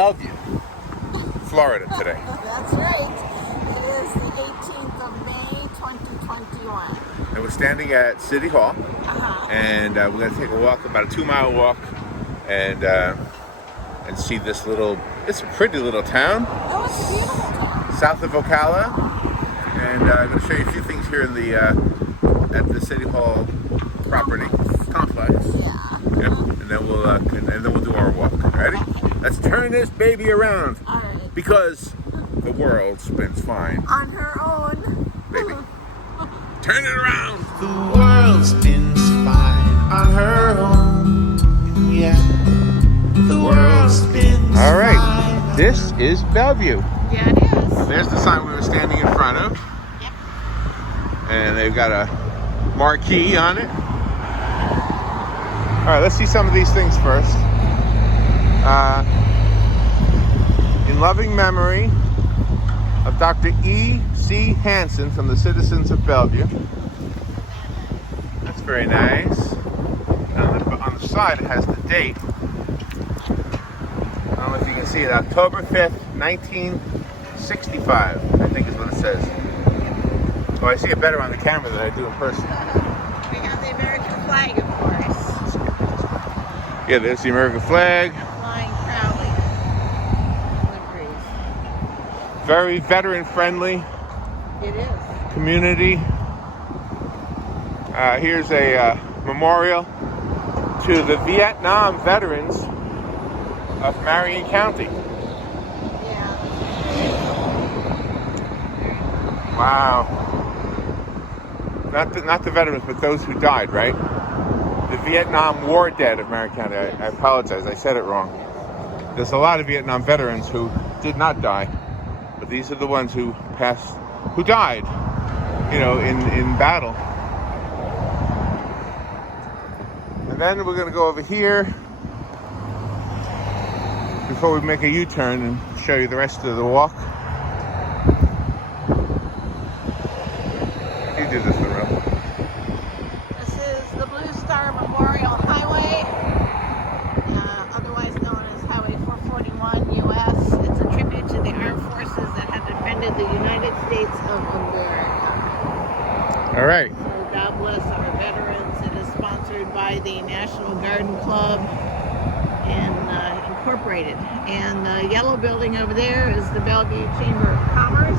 Bellevue, Florida today. That's right. It is the 18th of May, 2021. And we're standing at City Hall, and we're going to take a walk, about a 2-mile walk, and see this it's a pretty little town. Oh, it's a beautiful town. South of Ocala, and I'm going to show you a few things here in at the City Hall property complex. Yeah. Yep. And then we'll do our walk. Ready? Let's turn this baby around. All right. Because the world spins fine. On her own. Baby. Turn it around. The world spins fine on her own. Yeah. The world spins All right. fine. This is Bellevue. Yeah, it is. There's the sign we were standing in front of. Yep. And they've got a marquee on it. All right, let's see some of these things first. In loving memory of Dr. E.C. Hansen from the citizens of Bellevue. That's very nice. On the side, it has the date. I don't know if you can see it. October 5th, 1965, I think is what it says. Oh, I see it better on the camera than I do in person. We have the American flag, of course. Yeah, there's the American flag. Flying proudly in the breeze. Very veteran-friendly It is. community. Here's a memorial to the Vietnam veterans of Marion County. Yeah. Wow. Not the veterans, but those who died, right? The Vietnam War dead of Marion County. I apologize, I said it wrong. There's a lot of Vietnam veterans who did not die, but these are the ones who died, in battle. And then we're going to go over here before we make a U-turn and show you the rest of the walk. You do this, Lorel. This is the Blue Star Memorial Highway, otherwise known as Highway 441 U.S. It's a tribute to the armed forces that have defended the United States of America. All right. So God bless our veterans. It is sponsored by the National Garden Club and Incorporated. And the yellow building over there is the Bellevue Chamber of Commerce.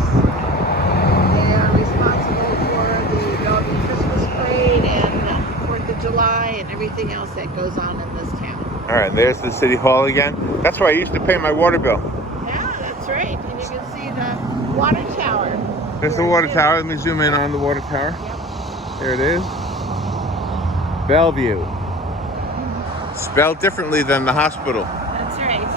They are responsible for the Bellevue Christmas parade and 4th of July and everything else that goes on in this town. All right, there's the City Hall again. That's where I used to pay my water bill. Yeah, that's right. And you can see the water tower. There's the water tower. Let me zoom in on the water tower. Yep. There it is. Bellevue. Spelled differently than the hospital. That's right.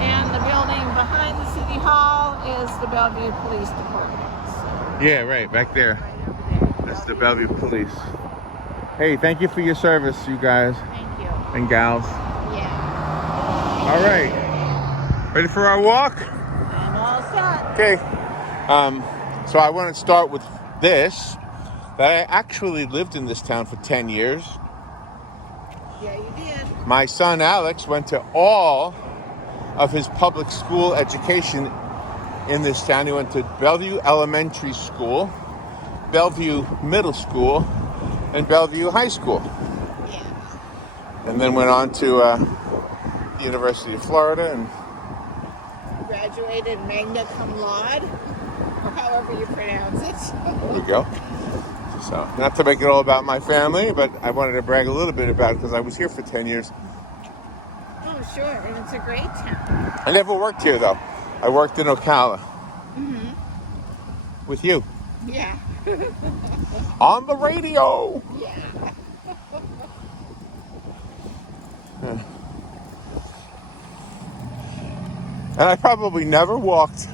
And the building behind the City Hall is the Bellevue Police Department. So, Yeah, right, back there. right over there. That's the Bellevue Police. Hey, thank you for your service, you guys Thank you. and gals. Yeah. All right. Ready for our walk? I'm all set. Okay. So I want to start with this. That I actually lived in this town for 10 years. Yeah, you did. My son Alex went to all of his public school education in this town. He went to Bellevue Elementary School, Bellevue Middle School, and Bellevue High School. Yeah. And then went on to the University of Florida. And Graduated magna cum laude, or however you pronounce it. there we go. So, not to make it all about my family, but I wanted to brag a little bit about it because I was here for 10 years. Oh, sure. And it's a great town. I never worked here, though. I worked in Ocala. Mm-hmm. With you. Yeah. On the radio. Yeah. And I probably never walked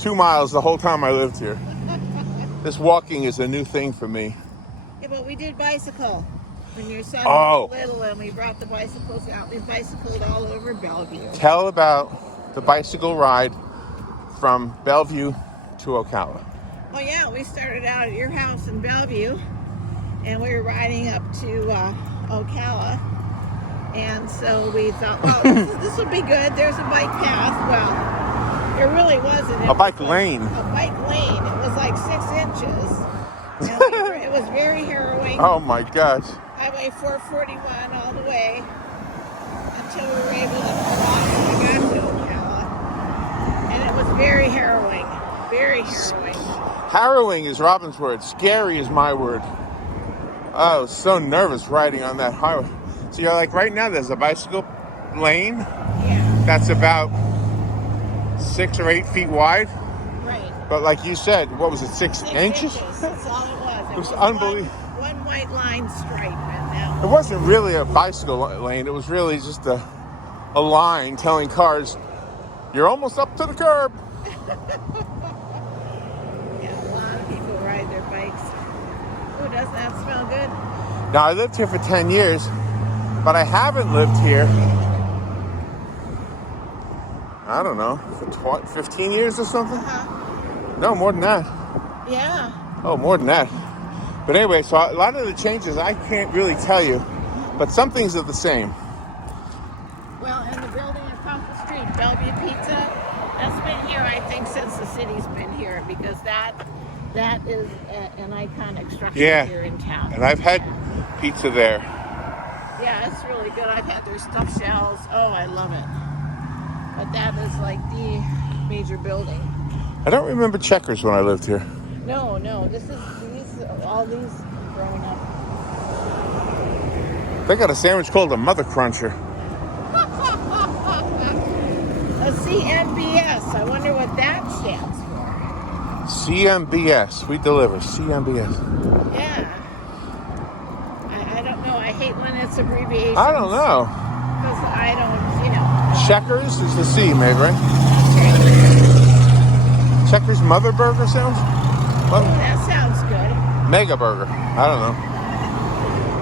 2 miles the whole time I lived here. This walking is a new thing for me. Yeah, but we did bicycle when your son Oh. was little, and we brought the bicycles out. We bicycled all over Bellevue. Tell about the bicycle ride from Bellevue to Ocala. Oh yeah, we started out at your house in Bellevue, and we were riding up to Ocala, And so we thought, well, this will be good. There's a bike path. Well, there really wasn't. A bike lane. A bike lane. It was like 6 inches. And it was very harrowing. Oh my gosh. Highway 441 all the way until we were able to cross the Gotcha Ocala. And it was very harrowing. Very harrowing. Harrowing is Robin's word. Scary is my word. I was so nervous riding on that highway. So you're like, right now there's a bicycle lane Yeah. that's about 6 or 8 feet wide. Right. But like you said, what was it, 6 inches? That's all it was. It was unbelievable. One white line stripe. And that It wasn't really a bicycle lane. It was really just a line telling cars, you're almost up to the curb. Yeah, a lot of people ride their bikes. Oh, doesn't that smell good? Now, I lived here for 10 years, but I haven't lived here, I don't know, for 15 years or something? No, more than that. Yeah. Oh, more than that. But anyway, so a lot of the changes I can't really tell you, but some things are the same. Well, and the building across the street, Bellevue Pizza, that's been here, I think, since the city's been here, because that is an iconic structure here in town. And I've had pizza there. Yeah, it's really good. I've had their stuffed shells. Oh, I love it. But that is like the major building. I don't remember Checkers when I lived here. No, all these growing up. They got a sandwich called a Mother Cruncher. A CMBS. I wonder what that stands for. CMBS. We deliver. CMBS. Yeah. I don't know. I hate when it's abbreviations. I don't know. Because I don't, Checkers is the C, maybe, right? Okay. Checkers Mother Burger sounds? Oh, that sounds good. Mega Burger. I don't know.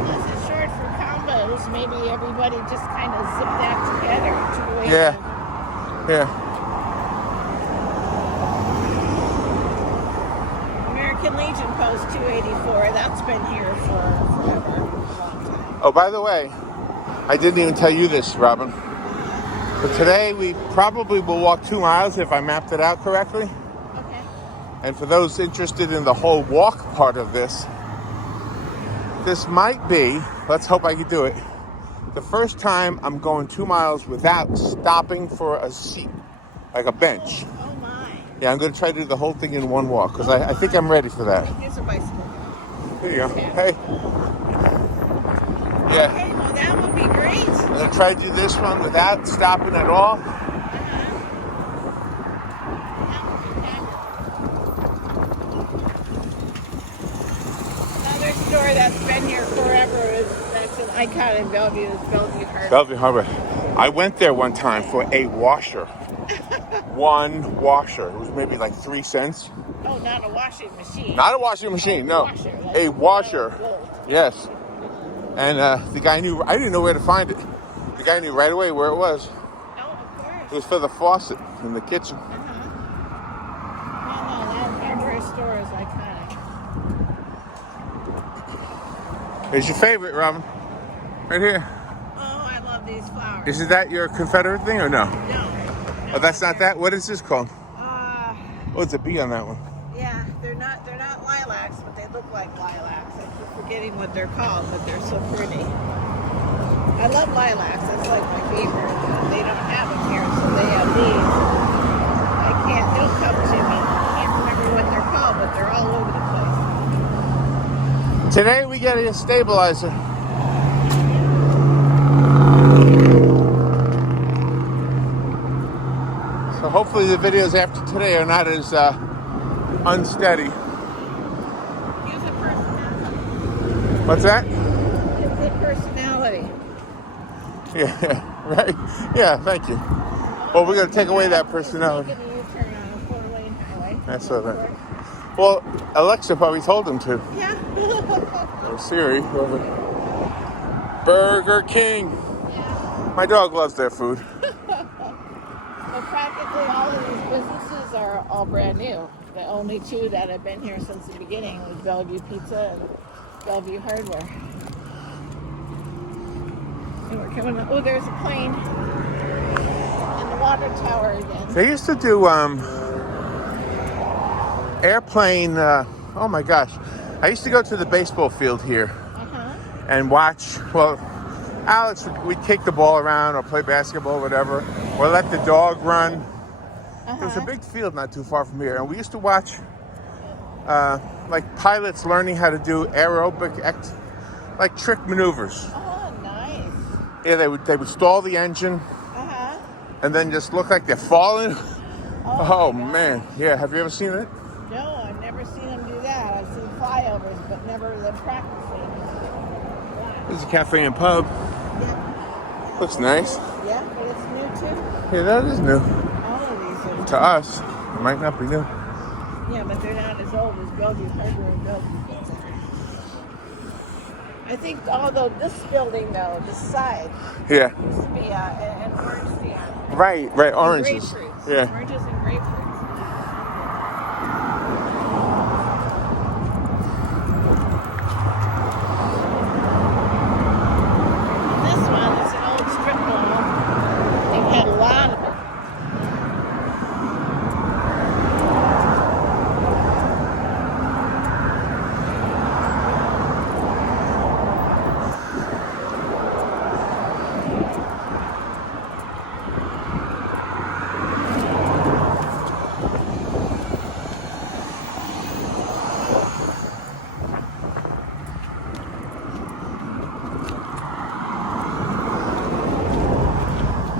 Unless it's short for combos, maybe everybody just kind of zip that together. Yeah. Yeah. American Legion Post 284. That's been here for forever. A long time. Oh, by the way, I didn't even tell you this, Robin. But today we probably will walk 2 miles if I mapped it out correctly. Okay. And for those interested in the whole walk part of this might be, let's hope I can do it, the first time I'm going 2 miles without stopping for a seat, like a bench. Oh my. Yeah, I'm going to try to do the whole thing in one walk because I think I'm ready for that. Here's a bicycle. Here you go. Okay. Hey. Yeah. Okay, well that would be great. I'm going to try to do this one without stopping at all. Another store that's been here forever that's an icon in Bellevue is Bellevue Harbor. Bellevue Harbor. I went there one time for a washer. One washer. It was maybe like 3 cents. Oh, not a washing machine. Not a washing machine, no. A washer. Yes. And the guy knew, I didn't know where to find it. The guy knew right away where it was. Oh, of course. It was for the faucet in the kitchen. No, that hardware store is iconic. Here's your favorite, Robin. Right here. Oh, I love these flowers. Isn't that your Confederate thing or no? No. Oh, that's not that? What is this called? What's the B on that one? Yeah, they're not lilacs, but they look like lilacs. I keep forgetting what they're called, but they're so pretty. I love lilacs. That's like my favorite. They don't have them here, so they have these. Don't come to me. I can't remember what they're called, but they're all over the place. Today we get a stabilizer. So hopefully the videos after today are not as unsteady. Use a personality. What's that? Use a personality. Yeah, right? Yeah, thank you. Well, we're going to take away that personality. Making a U-turn on a 4-lane highway. That's what that. Well, Alexa probably told him to. Yeah. Or Siri, whoever. Burger King. Yeah. My dog loves their food. Well, practically all of these businesses are all brand new. The only two that have been here since the beginning was Bellevue Pizza and Bellevue Hardware. And we're coming up. Oh, there's a plane. And the water tower again. They used to do airplane. Oh my gosh! I used to go to the baseball field here and watch. Well, Alex, we'd kick the ball around or play basketball, whatever, or let the dog run. There's a big field not too far from here, and we used to watch like pilots learning how to do aerobic, like trick maneuvers. Oh, nice. Yeah, they would stall the engine, and then just look like they're falling. Oh man, yeah. Have you ever seen it? No, I've never seen them do that. I've seen flyovers, but never them practicing. This is a cafe and pub. Yeah. Looks nice. Yeah, but it's new too. Yeah, that is new. All of these are. To us, it might not be new. Yeah, but they're not as old as Bellevue Hardware and Bellevue Pizza. I think, although this building, though, this side, Yeah. used to be an orange stand. Right, oranges. Grapefruits. Yeah. Oranges and grapefruits. This one is an old strip mall. They've had a lot of it.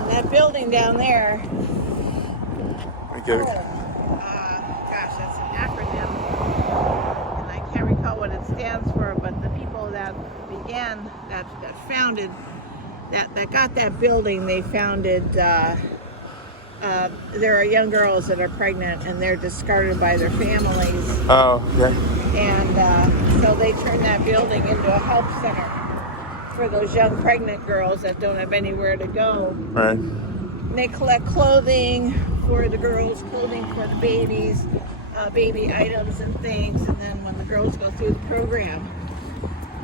That building down there, I get it. gosh, that's an acronym, and I can't recall what it stands for, but the people that began, that founded, that got that building, they founded, there are young girls that are pregnant and they're discarded by their families, Oh, yeah. and so they turned that building into a help center for those young pregnant girls that don't have anywhere to go. Right. And they collect clothing for the girls, clothing for the babies, baby items and things. And then when the girls go through the program,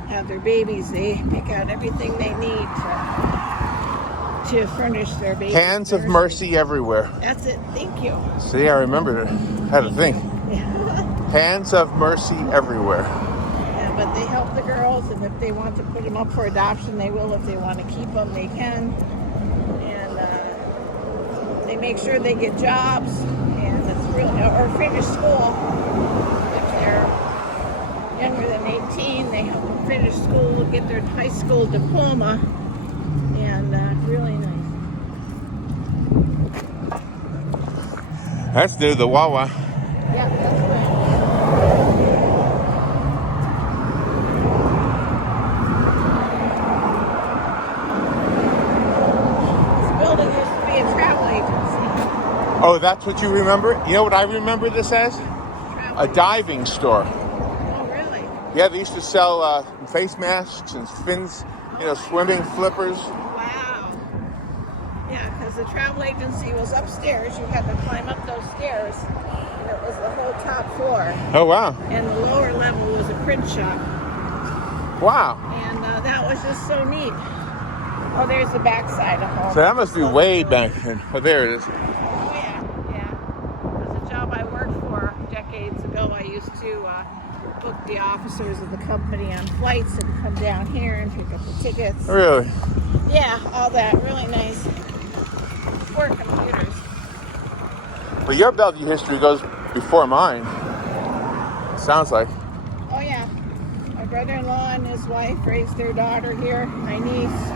have their babies, they pick out everything they need to furnish their babies. Hands of mercy everywhere. That's it. Thank you. See, I remembered it. Had a thing. Hands of mercy everywhere. Yeah, but they help the girls, and if they want to put them up for adoption, they will. If they want to keep them, they can. And they make sure they get jobs, and it's really, or finish school. If they're younger than 18, they help them finish school, get their high school diploma, and really nice. That's new, the Wawa. Yeah, that's right. Oh, that's what you remember? You know what I remember this as? A diving store. Oh, really? Yeah, they used to sell face masks and fins, swimming flippers. Wow. Yeah, because the travel agency was upstairs. You had to climb up those stairs, and it was the whole top floor. Oh, wow. And the lower level was a print shop. Wow. And that was just so neat. Oh, there's the backside of home. So that must be way back then. Oh, there it is. I worked for decades ago. I used to book the officers of the company on flights and come down here and pick up the tickets. Really? Yeah, all that. Really nice. 4 computers. Well, your Bellevue history goes before mine. Sounds like. Oh, yeah. My brother-in-law and his wife raised their daughter here, my niece.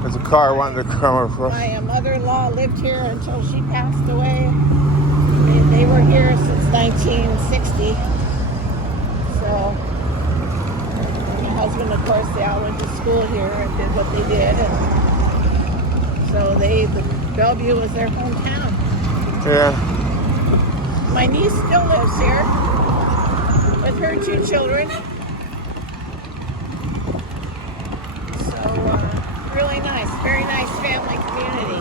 There's a car wanting to come over. My mother-in-law lived here until she passed away. They were here since 1960. So, my husband, of course, they all went to school here and did what they did. And so the Bellevue was their hometown. Yeah. My niece still lives here with her 2 children. So, really nice, very nice family community.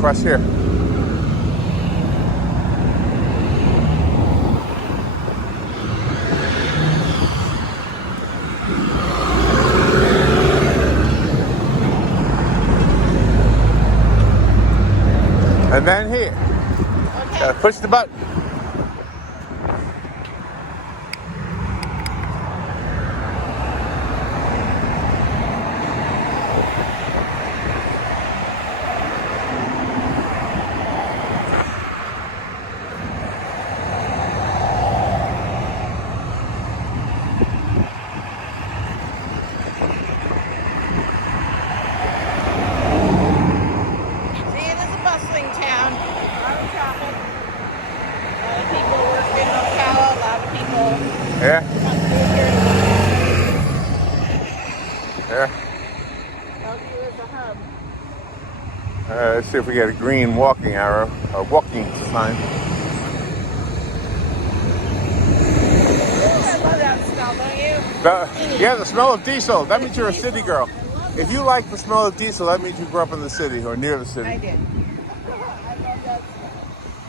across here. And then here. Okay. Gotta push the button. See, it is a bustling town. A lot of traffic. A lot of people work in Ocala. A lot of people Yeah, come through here to yeah. Bellevue is a hub. Let's see if we get a green walking arrow, a walking sign. I love that smell, don't you? Yeah, the smell of diesel. That means you're a city girl. If you like the smell of diesel, that means you grew up in the city or near the I city. did. I love that smell.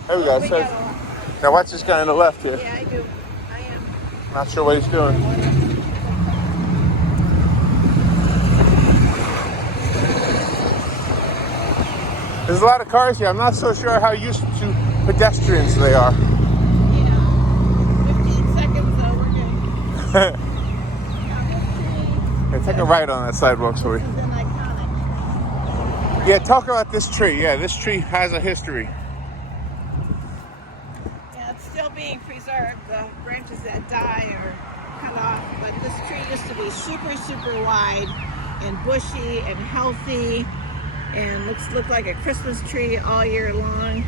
There we go. We It got says, a lot. now watch this guy on the left here. Yeah, I do. I am. Not sure what he's doing. There's a lot of cars here. I'm not so sure how used to pedestrians they are. Yeah. 15 seconds, though, we're good. Yeah, take a right on that sidewalk, This sorry. is an iconic. Yeah, talk about this tree. Yeah, this tree has a history. Yeah, it's still being preserved. The branches that die are cut off, but this tree used to be super, super wide and bushy and healthy and look like a Christmas tree all year long.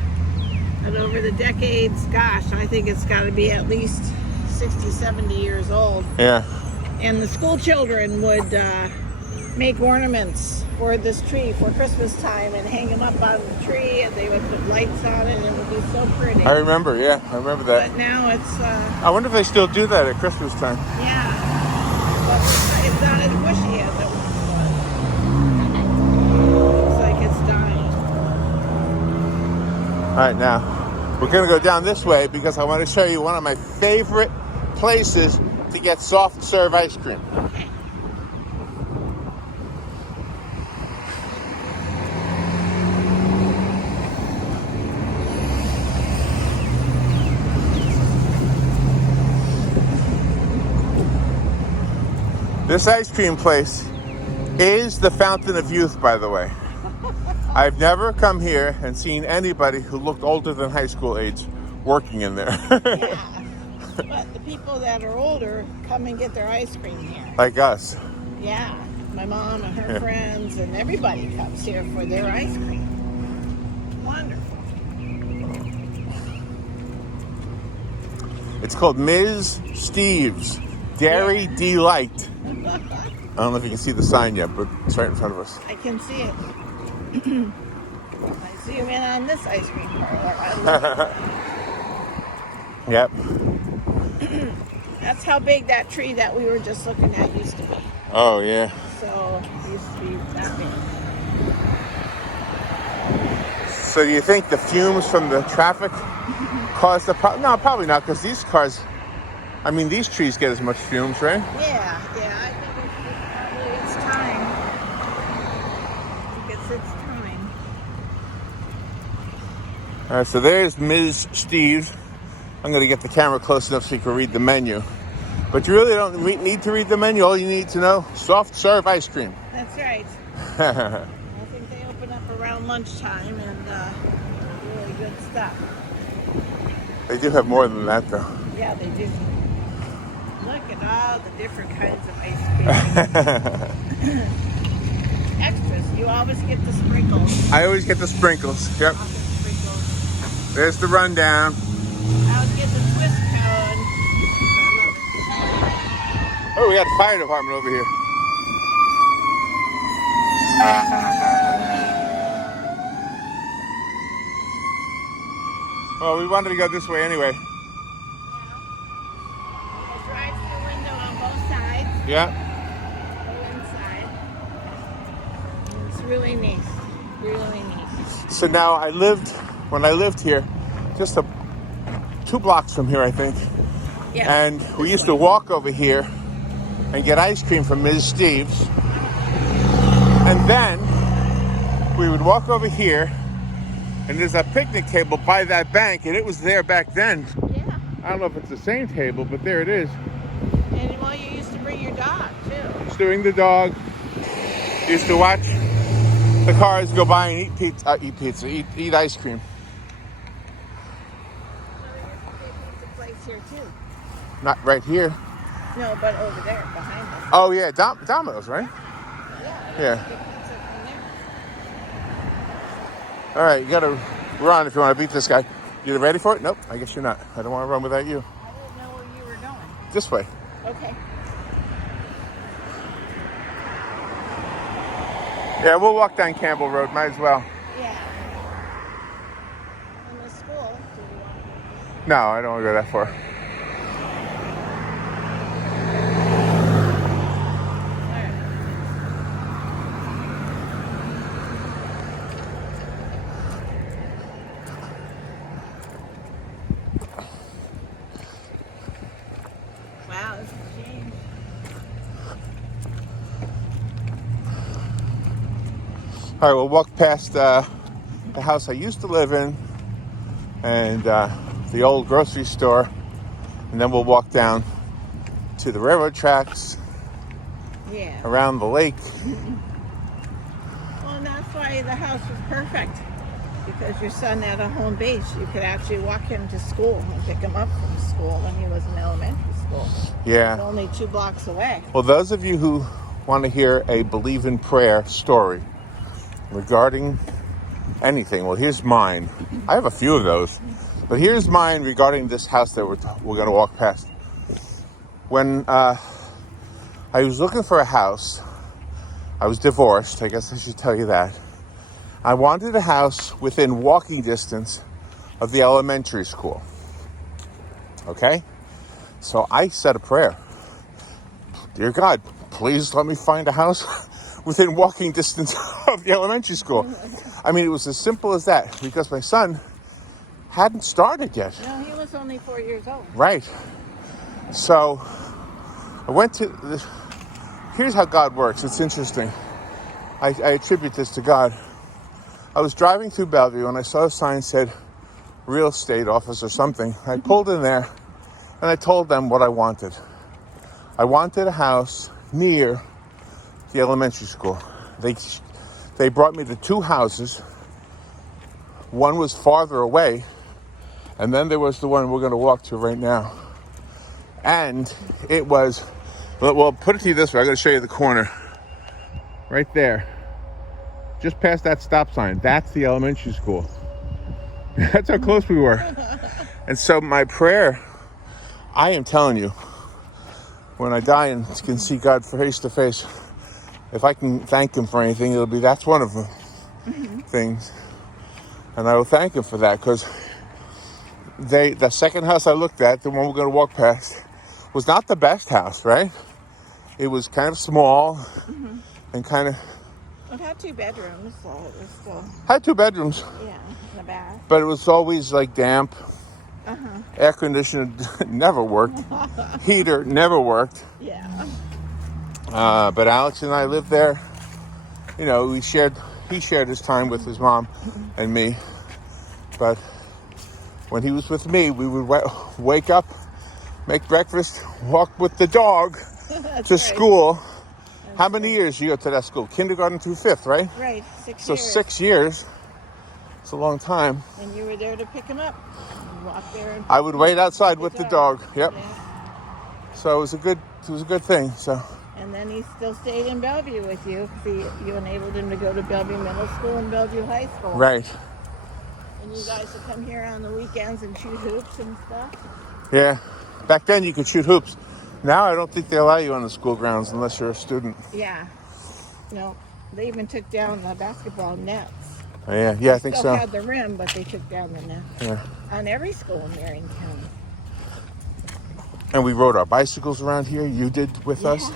But over the decades, gosh, I think it's got to be at least 60, 70 years old. Yeah. And the school children would make ornaments for this tree for Christmas time and hang them up on the tree, and they would put lights on it, and it would be so pretty. I remember, yeah. I remember that. But now it's, I wonder if they still do that at Christmas time. yeah, but it's not as bushy as it once was. Looks like it's dying. All right, now, we're going to go down this way because I want to show you one of my favorite places to get soft serve ice cream. Okay. This ice cream place is the Fountain of Youth, by the way. I've never come here and seen anybody who looked older than high school age working in there. Yeah. But the people that are older come and get their ice cream here. Like us. Yeah. My mom and her friends and everybody comes here for their ice cream. Wonderful. It's called Ms. Steve's Dairy Delight. I don't know if you can see the sign yet, but it's right in front of us. I can see it. I zoom in on this ice cream parlor. I love it. Yep. That's how big that tree that we were just looking at used to be. Oh, yeah. So it used to be that big. So do you think the fumes from the traffic caused the problem? No, probably not, because these cars, I mean, these trees get as much fumes, right? Yeah, I think it's time. I think it's time. All right, so there's Ms. Steve's. I'm going to get the camera close enough so you can read the menu. But you really don't need to read the menu. All you need to know, soft serve ice cream. That's right. I think they open up around lunchtime and really good stuff. They do have more than that, though. Yeah, they do. Look at all the different kinds of ice cream. Extras. You always get the sprinkles. I always get the sprinkles. Yep. I'll get the sprinkles. There's the rundown. I would get the twist cone. Oh, we got the fire department over here. Well, we wanted to go this way anyway. We'll drive through the window on both sides. Yeah. Go inside. It's really neat. Really neat. So now when I lived here, just 2 blocks from here, I think. Yeah. And we used to walk over here and get ice cream from Ms. Steve's. And then we would walk over here, and there's a picnic table by that bank, and it was there back then. Yeah. I don't know if it's the same table, but there it is. And well, you used to bring your dog too. Just doing the dog. Used to watch the cars go by and eat ice cream. So there used to be a pizza place here too. Not right here. No, but over there behind us. Oh yeah, Domino's, right? Yeah. Yeah. Get pizza from there. All right, you gotta run if you want to beat this guy. You ready for it? Nope, I guess you're not. I don't want to run without you. I didn't know where you were going. This way. Okay. Yeah, we'll walk down Campbell Road. Might as well. Yeah. In the school, do you want to go? No, I don't want to go that far. Wow, this has changed. All right, we'll walk past the house I used to live in and the old grocery store, and then we'll walk down to the railroad tracks, Yeah. around the lake. Well, and that's why the house was perfect. Because your son had a home base. You could actually walk him to school and pick him up from school when he was in elementary school. Yeah. It's only 2 blocks away. Well, those of you who want to hear a Believe in Prayer story regarding anything, well, here's mine. I have a few of those. But here's mine regarding this house that we're going to walk past. When I was looking for a house, I was divorced. I guess I should tell you that. I wanted a house within walking distance of the elementary school. Okay? So I said a prayer. Dear God, please let me find a house within walking distance of the elementary school. I mean, it was as simple as that because my son hadn't started yet. No, he was only 4 years old. Right. So I went to here's how God works. It's interesting. I attribute this to God. I was driving through Bellevue and I saw a sign that said real estate office or something. I pulled in there and I told them what I wanted. I wanted a house near the elementary school. They brought me to 2 houses. One was farther away, and then there was the one we're going to walk to right now. And it was, well, put it to you this way. I'm going to show you the corner. Right there. Just past that stop sign. That's the elementary school. That's how close we were. And so my prayer, I am telling you, when I die and can see God face to face, if I can thank him for anything, it'll be that's one of the things. And I will thank him for that because the second house I looked at, the one we're going to walk past, was not the best house, right? It was kind of small and kind of... It had 2 bedrooms, so it was still... Had 2 bedrooms. Yeah, in the back. But it was always like damp. Uh-huh. Air conditioner never worked. Heater never worked. Yeah. But Alex and I lived there. You know, he shared his time with his mom and me. But when he was with me, we would wake up, make breakfast, walk with the dog to school. How many years you go to that school? Kindergarten through 5th, right? Right, 6 So years. 6 years. It's a long time. And you were there to pick him up. You walk there and I would wait outside with the dog. Yep. Yeah. So it was a good thing. So. And then he still stayed in Bellevue with you because you enabled him to go to Bellevue Middle School and Bellevue High School. Right. And you guys would come here on the weekends and shoot hoops and stuff. Yeah. Back then you could shoot hoops. Now I don't think they allow you on the school grounds unless you're a student. Yeah. No, they even took down the basketball nets. Oh, yeah, I think Still so. had the rim, but they took down the net. Yeah. On every school in Marion County. And we rode our bicycles around here. You did with us.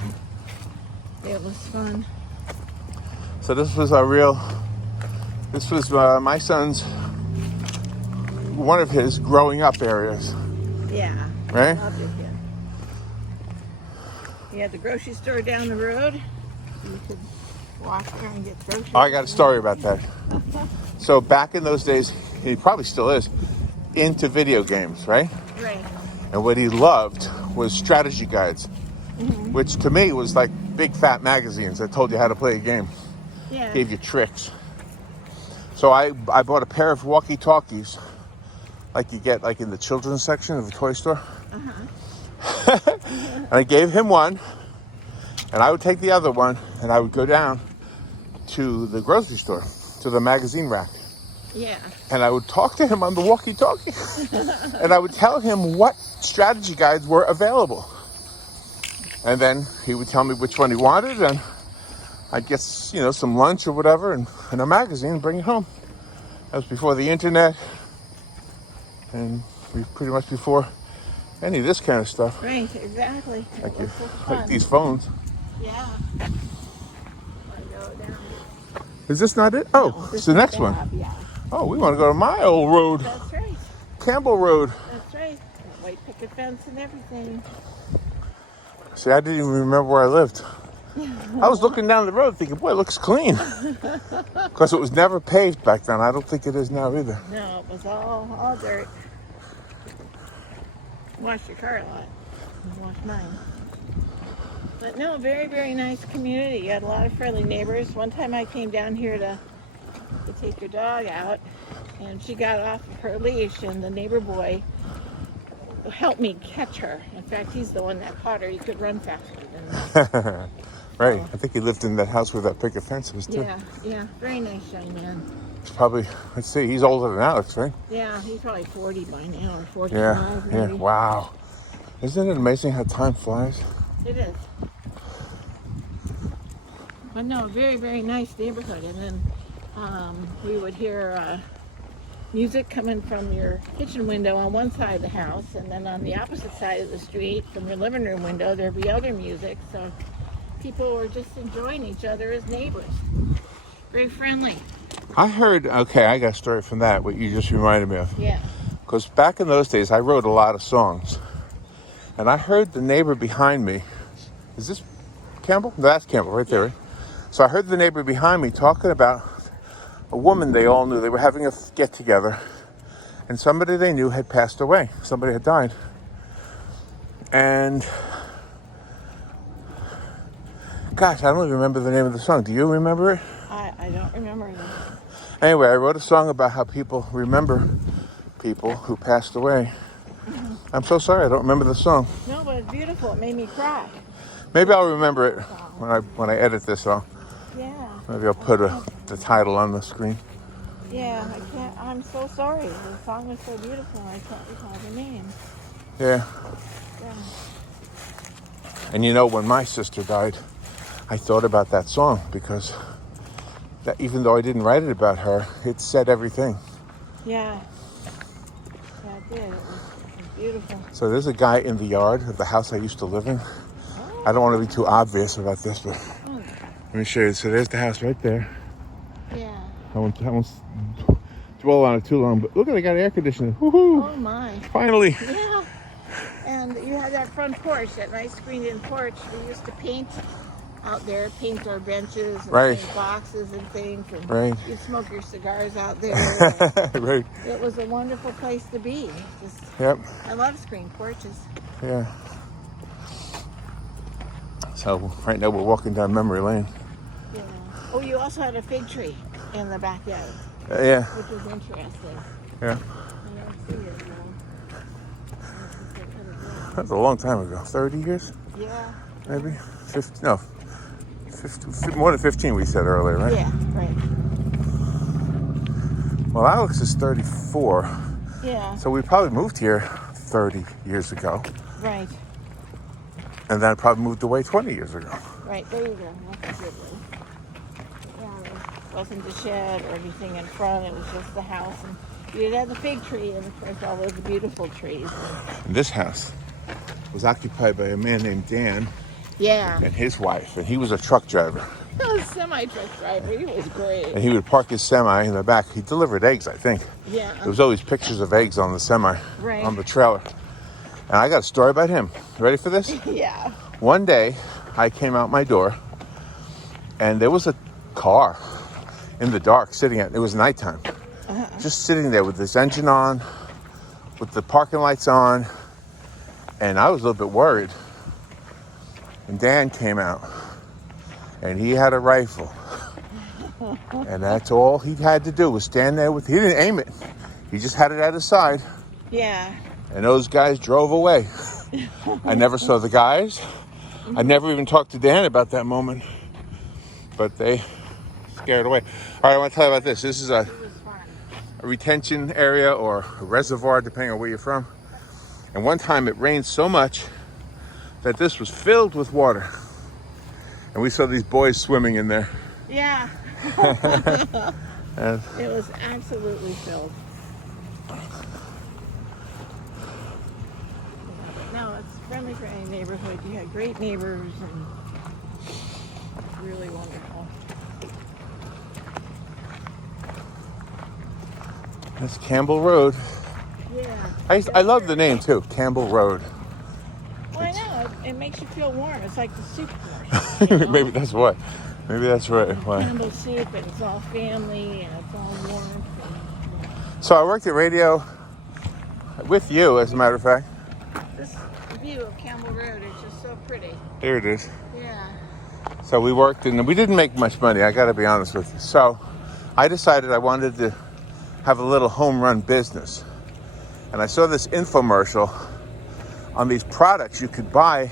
It was fun. So this was our real This was my son's, one of his growing up areas. Yeah. Right? Loved it, yeah. You had the grocery store down the road. You could walk there and get groceries. Oh, I got a story about that. So back in those days, he probably still is, into video games, right? Right. And what he loved was strategy guides, which to me was like big fat magazines that told you how to play a game, Yeah. gave you tricks. So I bought a pair of walkie-talkies, like you get like in the children's section of the toy store. And I gave him one, and I would take the other one, and I would go down to the grocery store, to the magazine rack. Yeah. And I would talk to him on the walkie-talkie. And I would tell him what strategy guides were available. And then he would tell me which one he wanted, and I'd get, some lunch or whatever, and a magazine, and bring it home. That was before the internet, and pretty much before any of this kind of stuff. Right, exactly. Like these phones. Yeah. Is this not it? Oh, it's the next one. Yeah. Oh, we want to go to my old road. That's right. Campbell Road. That's right. White picket fence and everything. See, I didn't even remember where I lived. I was looking down the road thinking, boy, it looks clean. Because it was never paved back then. I don't think it is now either. No, it was all dirt. Wash your car a lot. Wash mine. But no, very, very nice community. You had a lot of friendly neighbors. One time I came down here to take your dog out, and she got off of her leash, and the neighbor boy helped me catch her. In fact, he's the one that caught her. He could run faster than me. Right. I think he lived in that house where that picket fence was, too. Yeah. Very nice young man. It's probably, let's see, he's older than Alex, right? Yeah, he's probably 40 by now, or 45 Yeah. maybe. Wow. Isn't it amazing how time flies? It is. But no, very, very nice neighborhood. And then we would hear music coming from your kitchen window on one side of the house, and then on the opposite side of the street from your living room window there'd be other music. So people were just enjoying each other as neighbors. Very friendly. I heard, okay, I got a story from that, what you just reminded me of. Yeah. Because back in those days, I wrote a lot of songs. And I heard the neighbor behind me. Is this Campbell? No, that's Campbell right there, right? So I heard the neighbor behind me talking about a woman they all knew. They were having a get-together. And somebody they knew had passed away. Somebody had died. And gosh, I don't even remember the name of the song. Do you remember it? I don't remember it. Anyway, I wrote a song about how people remember people who passed away. I'm so sorry, I don't remember the song. No, but it's beautiful. It made me cry. Maybe I'll remember it when I edit this song. Yeah. Maybe I'll put the title on the screen. Yeah, I can't. I'm so sorry. The song was so beautiful. I can't recall the name. Yeah. Yeah. And when my sister died, I thought about that song because that, even though I didn't write it about her, it said everything. Yeah. Yeah, it did. It was beautiful. So there's a guy in the yard of the house I used to live in. Oh. I don't want to be too obvious about this, but let me show you. So there's the house right there. Yeah. I won't dwell on it too long, but look at it, got air conditioning. Woohoo! Oh my. Finally. Yeah. And you had that front porch, that nice screened-in porch. We used to paint out there, paint our benches, and Right. paint boxes and things. And Right. you'd smoke your cigars out there. Right. It was a wonderful place to be. Yep. I love screen porches. Yeah. So right now we're walking down memory lane. Yeah. Oh, you also had a fig tree in the backyard, Yeah. which was interesting. Yeah. I don't see it now. That's a long time ago. 30 years? Yeah. Maybe? 50? No. 50, more than 15 we said earlier, right? Yeah, right. Well, Alex is 34. Yeah, So we probably moved here 30 years ago. right. And then probably moved away 20 years ago. Right, there you go. That's a good one. Yeah, there wasn't a shed or anything in front. It was just the house. And you had the fig tree and, of course, all those beautiful trees. And this house was occupied by a man named Dan Yeah. and his wife. And he was a truck driver. A semi-truck driver. He was great. And he would park his semi in the back. He delivered eggs, I think. Yeah. There was always pictures of eggs on the semi, Right. on the trailer. And I got a story about him. Ready for this? Yeah. One day, I came out my door, and there was a car in the dark sitting at, it was nighttime, just sitting there with this engine on, with the parking lights on, and I was a little bit worried. And Dan came out, and he had a rifle, and that's all he had to do was stand there with, he didn't aim it, he just had it at his side, Yeah. and those guys drove away. I never saw the guys. I never even talked to Dan about that moment, but they scared away. All right, I want to tell you about this. This is a retention area or a reservoir, depending on where you're from. And one time it rained so much that this was filled with water. And we saw these boys swimming in there. Yeah. And It was absolutely filled. No, it's friendly for any neighborhood. You had great neighbors and it's really wonderful. that's Campbell Road. Yeah. I love the name too, Campbell Road. Well, I know. It makes you feel warm. It's like the soup place. You know? Maybe that's what. Maybe that's right. Why? Campbell soup, and it's all family, and it's all warm. So I worked at radio with you, as a matter of fact. This view of Campbell Road is just so pretty. Here it is. Yeah. So we worked, and we didn't make much money, I gotta be honest with you. So I decided I wanted to have a little home run business. And I saw this infomercial on these products you could buy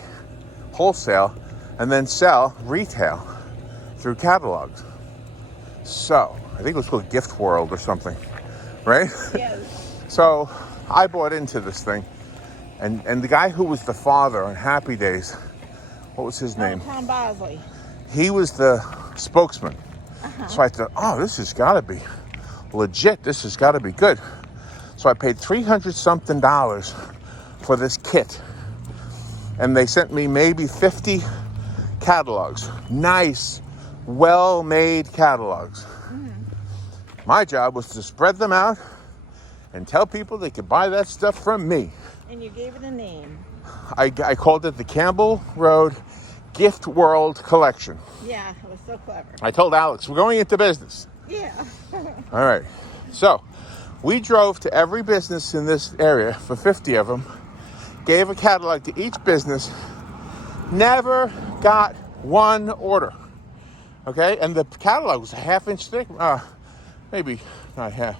wholesale and then sell retail through catalogs. So I think it was called Gift World or something, right? Yes. So I bought into this thing. And the guy who was the father on Happy Days, what was his name? Tom Bosley. He was the spokesman. So I thought, oh, this has got to be legit. This has got to be good. So I paid $300-something for this kit. And they sent me maybe 50 catalogs. Nice, well-made catalogs. My job was to spread them out and tell people they could buy that stuff from me. And you gave it a name. I called it the Campbell Road Gift World Collection. Yeah, it was so clever. I told Alex, we're going into business. Yeah. All right. So we drove to every business in this area for 50 of them, gave a catalog to each business, never got one order. Okay? And the catalog was a half-inch thick. Maybe not half.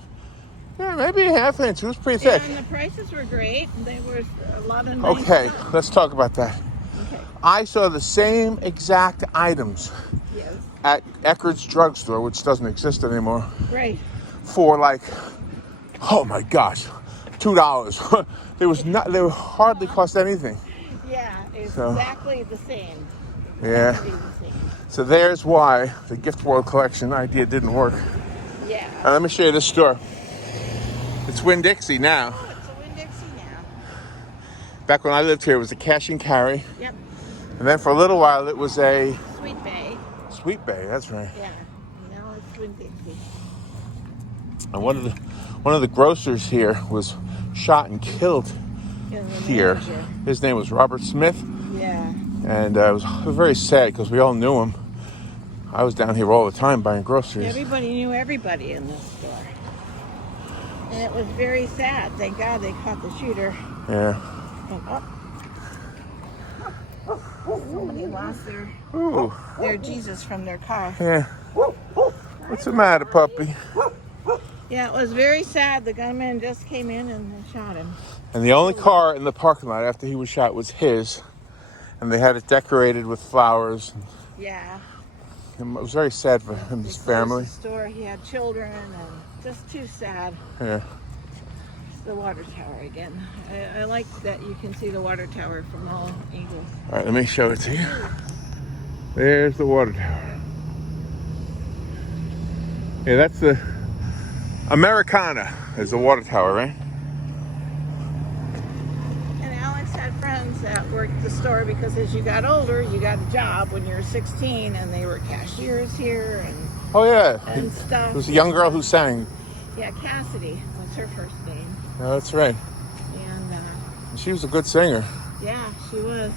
Yeah, maybe a half inch. It was pretty thick. And the prices were great. They were a lot of nice Okay, stuff. let's talk about that. Okay. I saw the same exact items Yes. at Eckerd's drugstore, which doesn't exist anymore, Right. for like, oh my gosh, $2. They were hardly cost anything. Yeah, it's So- exactly the same. Yeah. Exactly the same. So there's why the Gift World Collection idea didn't work. Yeah. Let me show you this store. It's Winn-Dixie now. Oh, it's a Winn-Dixie now. Back when I lived here, it was a cash and carry. Yep. And then for a little while, it was a Sweet Bay. Sweet Bay. That's right. Yeah. Now it's Winn-Dixie. And one of the grocers here was shot and killed And the here. manager. His name was Robert Smith, Yeah. and it was very sad because we all knew him. I was down here all the time buying groceries. Everybody knew everybody in this store. And it was very sad. Thank God they caught the shooter. Yeah. And, somebody lost Ooh. their Jesus from their car. Yeah. What's the matter, puppy? Yeah, it was very sad. The gunman just came in and shot him. And the only car in the parking lot after he was shot was his, and they had it decorated with flowers. Yeah. And it was very sad for him, his family. The store, he had children, and just too sad. Yeah. It's the water tower again. I like that you can see the water tower from all angles. All right, let me show it to you. There's the water tower. Yeah, that's the Americana is the water tower, right? And Alex had friends that worked the store because as you got older, you got a job when you were 16, and they were cashiers here and Oh, yeah. stuff. It was a young girl who sang. Yeah, Cassidy was her first name. No, that's right. And She was a good singer. yeah, she was.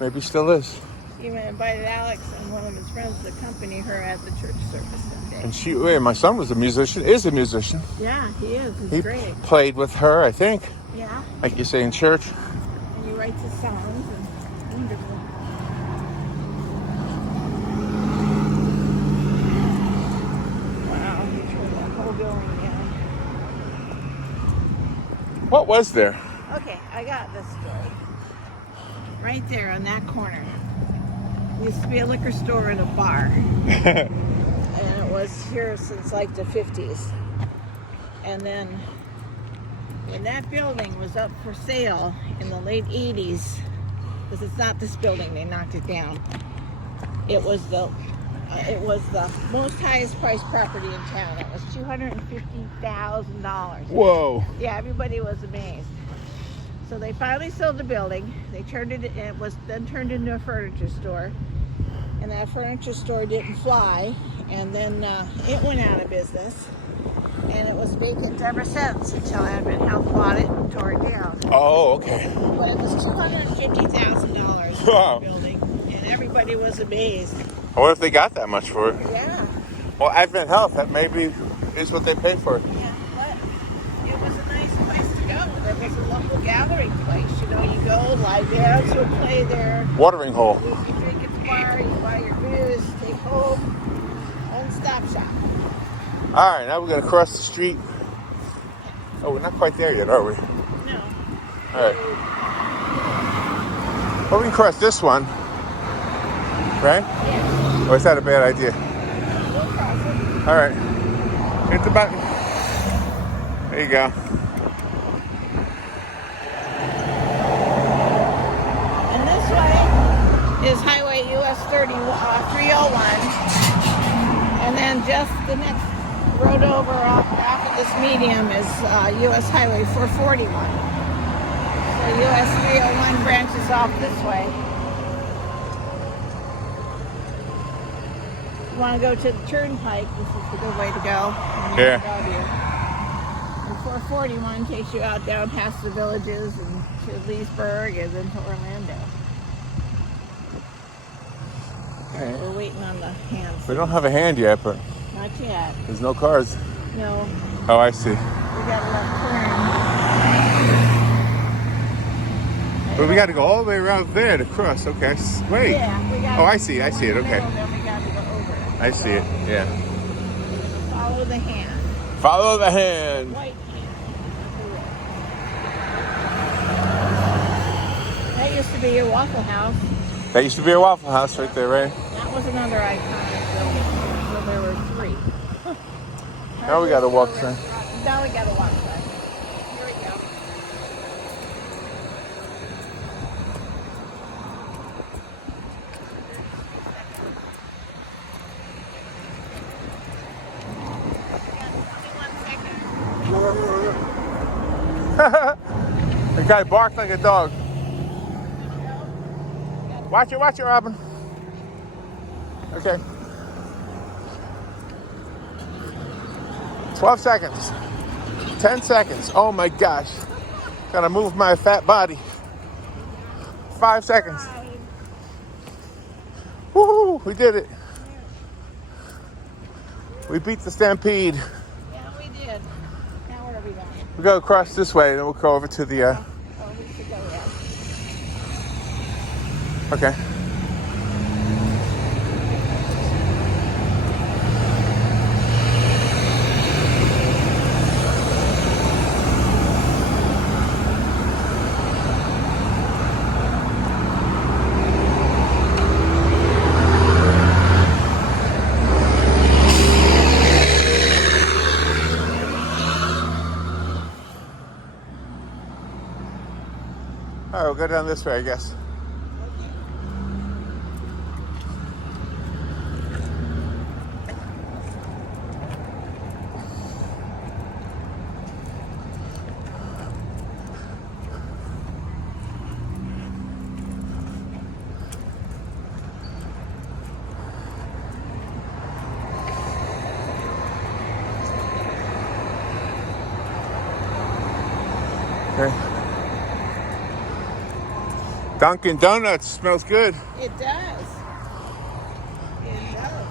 Maybe still is. She even invited Alex and one of his friends to accompany her at the church service one day. And my son was a musician, is a musician. Yeah, he is. He's He great. played with her, I think, Yeah, like you say in church. and he writes his songs. And wonderful. Wow, he turned that whole building down. What was there? Okay, I got this story. Right there on that corner. Used to be a liquor store and a bar. And it was here since like the 50s. And then when that building was up for sale in the late 80s, because it's not this building, they knocked it down. It was the most highest priced property in town. It was $250,000. Whoa. Yeah, everybody was amazed. So they finally sold the building. They turned it. It was then turned into a furniture store, and that furniture store didn't fly. And then it went out of business, and it was vacant ever since until Advent Health bought it and tore it down. Oh, okay. But it was $250,000 for Wow. the building, and everybody was amazed. I wonder if they got that much for it. Yeah, Well, Advent Health, that maybe is what they paid for it. yeah, but it was a nice place to go. It was a local gathering place. You know, you go, live bands would play there. Watering hole. You drink at the bar, you buy your booze, take home, one-stop shop. All right, now we're going to cross the street. Oh, we're not quite there yet, are we? No. All right. Well, we can cross this one, right? Yeah, Or is that a bad idea? we'll cross it. All right. Hit the button. There you go. And this way is Highway US 301. And then just the next road over off of this medium is US Highway 441. So US 301 branches off this way. If you want to go to the turnpike, this is the good way to go. Yeah. Bellevue. And 441 takes you out down past the villages and to Leesburg and then to Orlando. We're waiting on the hands. We don't have a hand yet, but Not yet. there's no cars. No, Oh, I see. we got a left But we got to go all the way around there to cross. Okay. Wait. turn. Yeah, we got. Oh, I see. I see it. Okay. Then we got to go over it. I see it. Yeah. Follow the hand. Follow the hand. White hand. That used to be your Waffle House. That used to be a Waffle House right there, right? That was another iconic building. So there were three. Now we got to walk through. Now we got to walk through. Here we go. The guy barked like a dog. Watch it, Robin. Okay. 12 seconds. 10 seconds. Oh my gosh. Gotta move my fat body. 5 seconds. Woohoo! We did it. We beat the stampede. Yeah, we did. Now where are we going? We go across this way, then we'll go over to the. Oh, we should go there. Okay. All right, we'll go down this way, I guess. Dunkin Donuts smells good. It does. It does.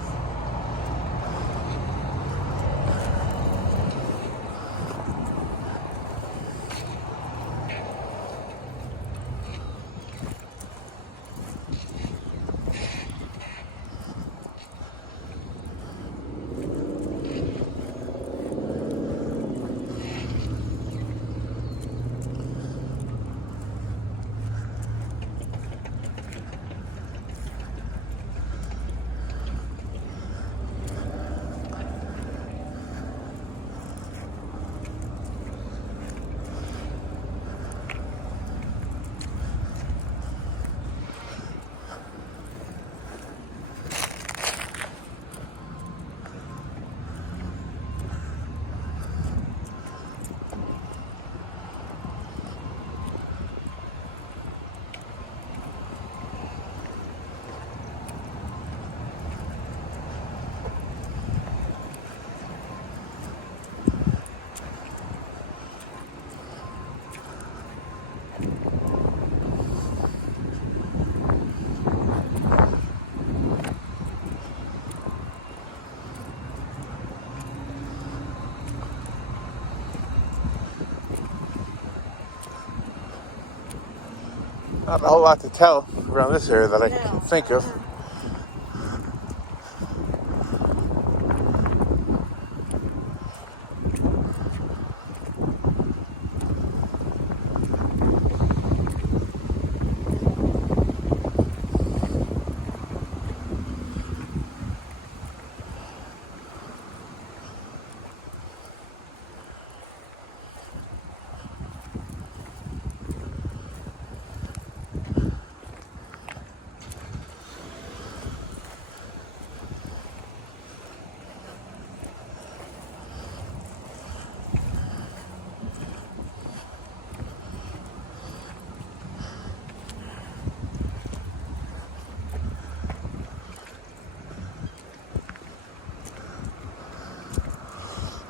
Not a whole lot to tell around this area that I can think of.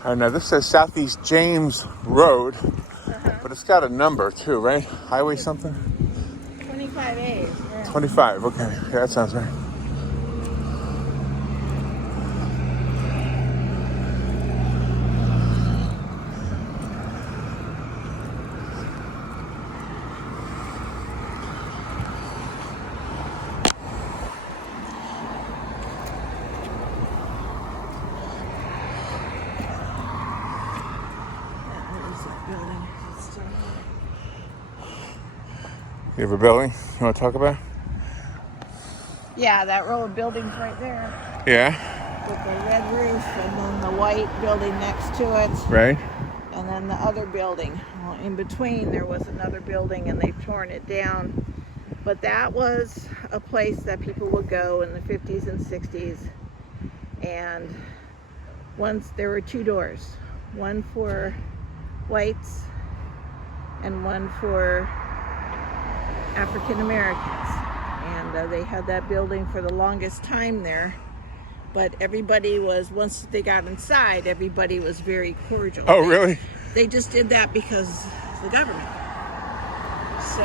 I know this says Southeast James Road, but it's got a number too, right? Highway something? 25A. Yeah. 25, okay. Yeah, that sounds right. You have a building you want to talk about? Yeah, that row of buildings right there Yeah. with the red roof and then the white building next to it. Right. And then the other building. Well, in between there was another building and they've torn it down. But that was a place that people would go in the 50s and 60s. And once there were two doors. One for whites and one for African Americans, and they had that building for the longest time there, but everybody was, once they got inside, everybody was very cordial. Oh, really? They just did that because of the government. So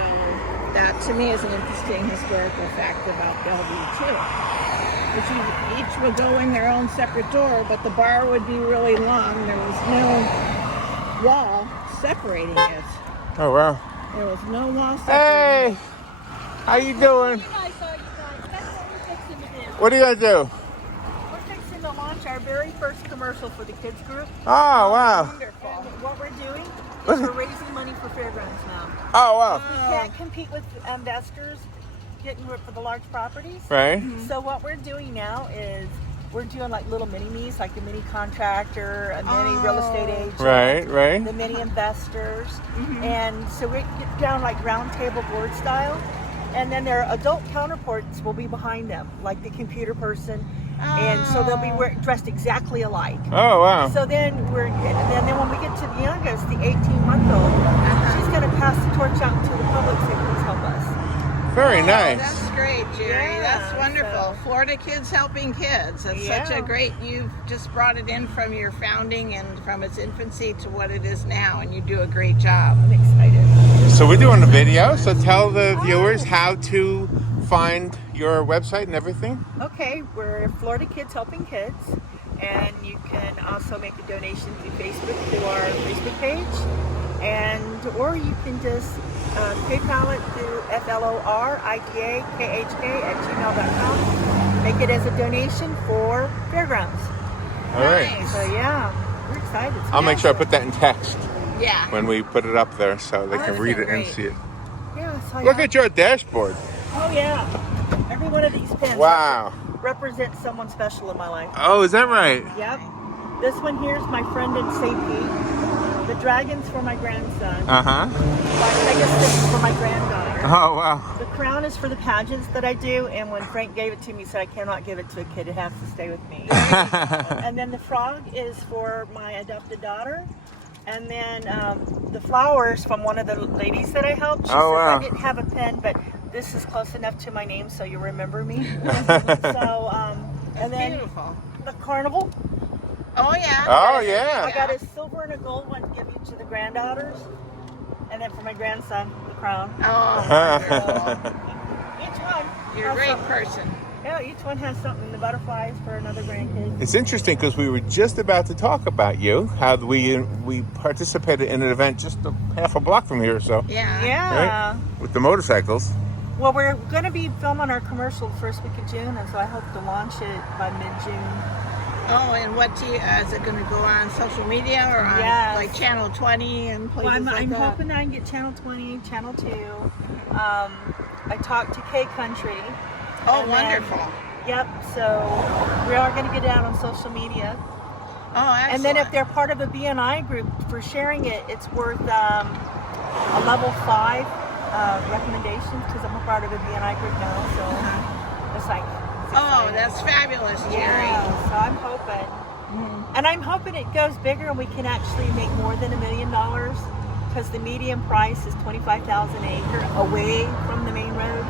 that to me is an interesting historical fact about Bellevue too. Which each would go in their own separate door, but the bar would be really long. There was no wall separating it. Oh, wow. There was no wall separating. Hey, how you doing? That's what we're fixing to do. What are you gonna do? We're fixing to launch our very first commercial for the kids group. Oh, wow. Wonderful. And what we're doing is we're raising money for fairgrounds now. Oh, wow. We can't compete with investors getting for the large properties. Right. So what we're doing now is we're doing like little mini-me's, like a mini contractor, a mini real estate agent. Right, right. The mini investors. And so we get down like round table board style. And then their adult counterparts will be behind them, like the computer person. And so they'll be dressed exactly alike. Oh, wow. So then and then when we get to the youngest, the 18-month-old, she's going to pass the torch out to the public so please help us. Very nice. That's great, Gerri. Yeah, That's wonderful. so- Florida Kids Helping Kids. That's such a great, you've just brought it in from your founding and from its infancy to what it is now, and you do a great job. I'm excited. So we're doing a video, so tell the viewers how to find your website and everything. Okay, we're Florida Kids Helping Kids, and you can also make a donation through Facebook through our Facebook page, or you can just PayPal it through FLORIDAKHK@gmail.com. Make it as a donation for Fairgrounds. All right. Nice. So yeah, we're excited. I'll make sure I put that in text Yeah. when we put it up there so they can Oh, read it and great. see it. Yeah, so Look at your dashboard. Oh yeah, every one of these pins Wow. represents someone special in my life. Oh, is that right? Yep. This one here is my friend in St. Pete. The dragon's for my grandson. Uh-huh. My Pegasus is for my granddaughter. Oh, wow. The crown is for the pageants that I do, and when Frank gave it to me, he said I cannot give it to a kid, it has to stay with me. And then the frog is for my adopted daughter. And then the flowers from one of the ladies that I helped. She says, wow. I didn't have a pen, but this is close enough to my name so you remember me. So, and then Beautiful. the carnival. Oh, yeah. Oh, yeah. I got a silver and a gold one to give each of the granddaughters. And then for my grandson, the crown. Oh, wonderful. Each one. You're a has great something. person. Yeah, each one has something. The butterflies for another grandkid. It's interesting because we were just about to talk about you, how we participated in an event just half a block from here or so, Yeah. Yeah. right? With the motorcycles. Well, we're going to be filming our commercial the first week of June, and so I hope to launch it by mid-June. Oh, and what is it going to go on social media or on Yes. like Channel 20 and places Well, I'm like that? hoping I can get Channel 20, Channel 2. I talked to K Country. Oh, and then- wonderful. Yep, so we are going to get it out on social media. Oh, excellent. And then if they're part of a BNI group, for sharing it, it's worth a level 5 recommendation because I'm a part of a BNI group now. So it's like, it's Oh, exciting. that's fabulous, Jerry. Yeah, so I'm hoping. And I'm hoping it goes bigger and we can actually make more than $1 million because the median price is $25,000 an acre away from the main road.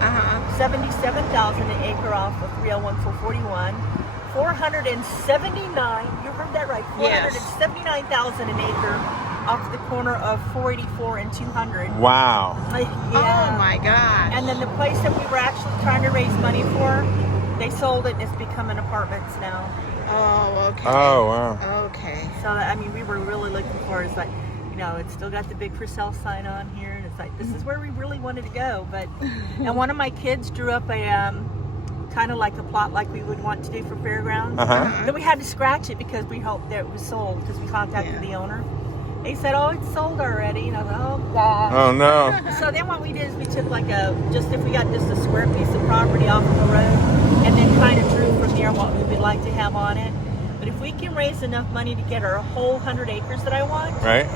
$77,000 an acre off of 301-441. $479, you heard that right, Yes. $479,000 an acre off the corner of 484 and 200. Wow. Oh, my gosh. And then the place that we were actually trying to raise money for, they sold it and it's becoming apartments now. Oh, okay. Oh, wow. Okay. So, I mean, we were really looking for it's like, you know, it's still got the big for sale sign on here, and it's like, this is where we really wanted to go. But, and one of my kids drew up a, kind of like a plot like we would want to do for Fairgrounds. Uh-huh. Then we had to scratch it because we hoped that it was sold because we contacted the owner. He said, oh, it's sold already. And I was like, oh, God. Oh, no. So then what we did is we took like if we got just a square piece of property off of the road and then kind of drew from there what we would like to have on it. But if we can raise enough money to get our whole 100 acres that I want, Right?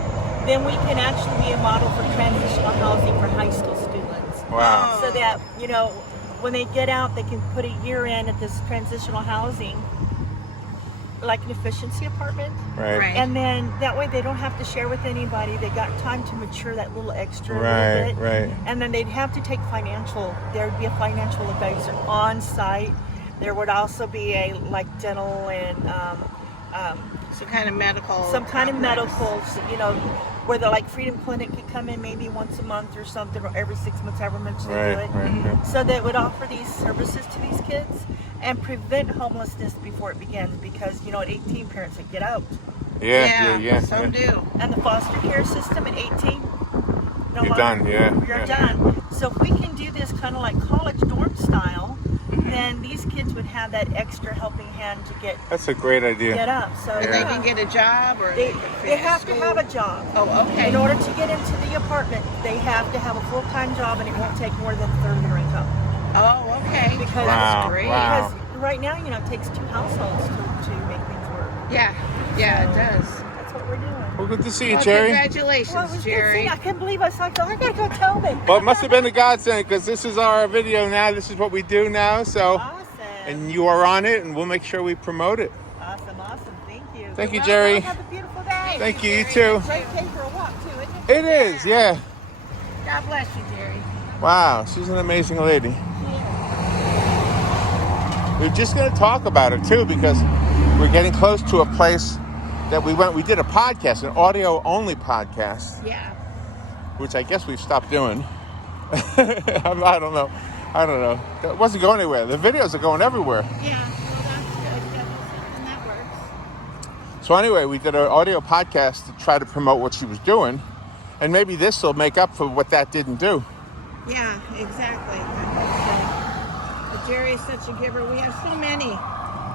then we can actually be a model for transitional housing for high school students. Wow. So that, you know, when they get out, they can put a year in at this transitional housing, like an efficiency apartment. Right. Right. And then that way they don't have to share with anybody. They got time to mature that little extra a Right, little bit. right. And then they'd have to take there would be a financial advisor on site. There would also be a like dental and Some kind of medical. some kind of complex. medical, you know, where the like Freedom Clinic could come in maybe once a month or something, or every 6 months, however much they Right, do it. right. So that would offer these services to these kids and prevent homelessness before it begins, because you know at 18 parents would get out. Yeah. Some do. And the foster care system at 18, no You're longer- done, yeah. You're yeah. done. So if we can do this kind of like college dorm style, then these kids would have that extra helping hand to get That's a great idea. up. So And they can get a job or they, can they finish have to school. have a job. Oh, okay. In order to get into the apartment, they have to have a full-time job, and it won't take more than a third of their income. Oh, okay. Because Wow, That's great. wow. Because right now, you know, it takes 2 households to make things work. Yeah, it does. That's what we're doing. Well, good to see you, Well, Jerry. congratulations, Well, it was good Jerry. seeing- I couldn't believe I saw. I gotta go tell them. Well, it must have been a godsend because this is our video now. This is what we do now. So, Awesome. and you are on it, and we'll make sure we promote it. Awesome. Thank you. Thank you, You're Jerry. welcome. Have a beautiful day. Thank you. You Jerry. too. Great day for a walk too, isn't it? It is. Yeah. God bless you, Jerry. Wow. She's an amazing lady. We're just going to talk about her too because we're getting close to a place that we did a podcast, an audio only podcast. Yeah. which I guess we've stopped doing. I don't know. It wasn't going anywhere. The videos are going everywhere. Yeah, well, that's good. Yeah, well, something that works. So anyway, we did an audio podcast to try to promote what she was doing. And maybe this will make up for what that didn't do. Yeah, exactly. But Gerri's such a giver. We have so many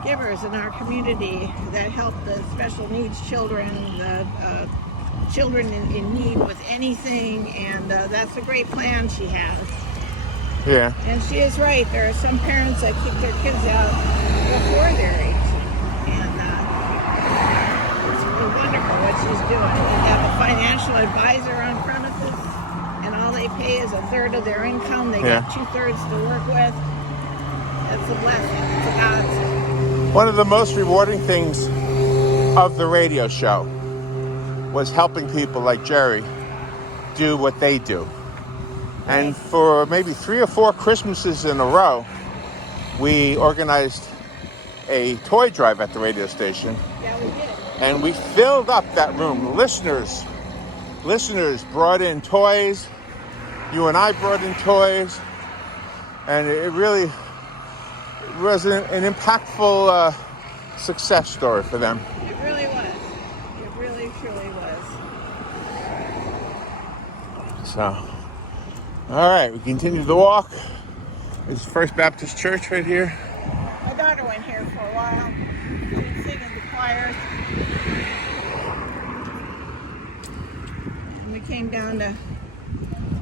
givers in our community that help the special needs children, the children in need with anything, and that's a great plan she has. Yeah. And she is right. There are some parents that keep their kids out before their age, and it's really wonderful what she's doing. They have a financial advisor on premises, and all they pay is 1/3 of their income. They get 2/3 to work with. It's a blessing. It's a godsend. One of the most rewarding things of the radio show was helping people like Gerri do what they do. And for maybe 3 or 4 Christmases in a row, we organized a toy drive at the radio station. Yeah, we did it. And we filled up that room. Listeners brought in toys. You and I brought in toys. And it really was an impactful success story for them. It really was. It really, truly was. So, all right, we continue the walk. This is First Baptist Church right here. My daughter went here for a while. She was singing the choir. And we came down to,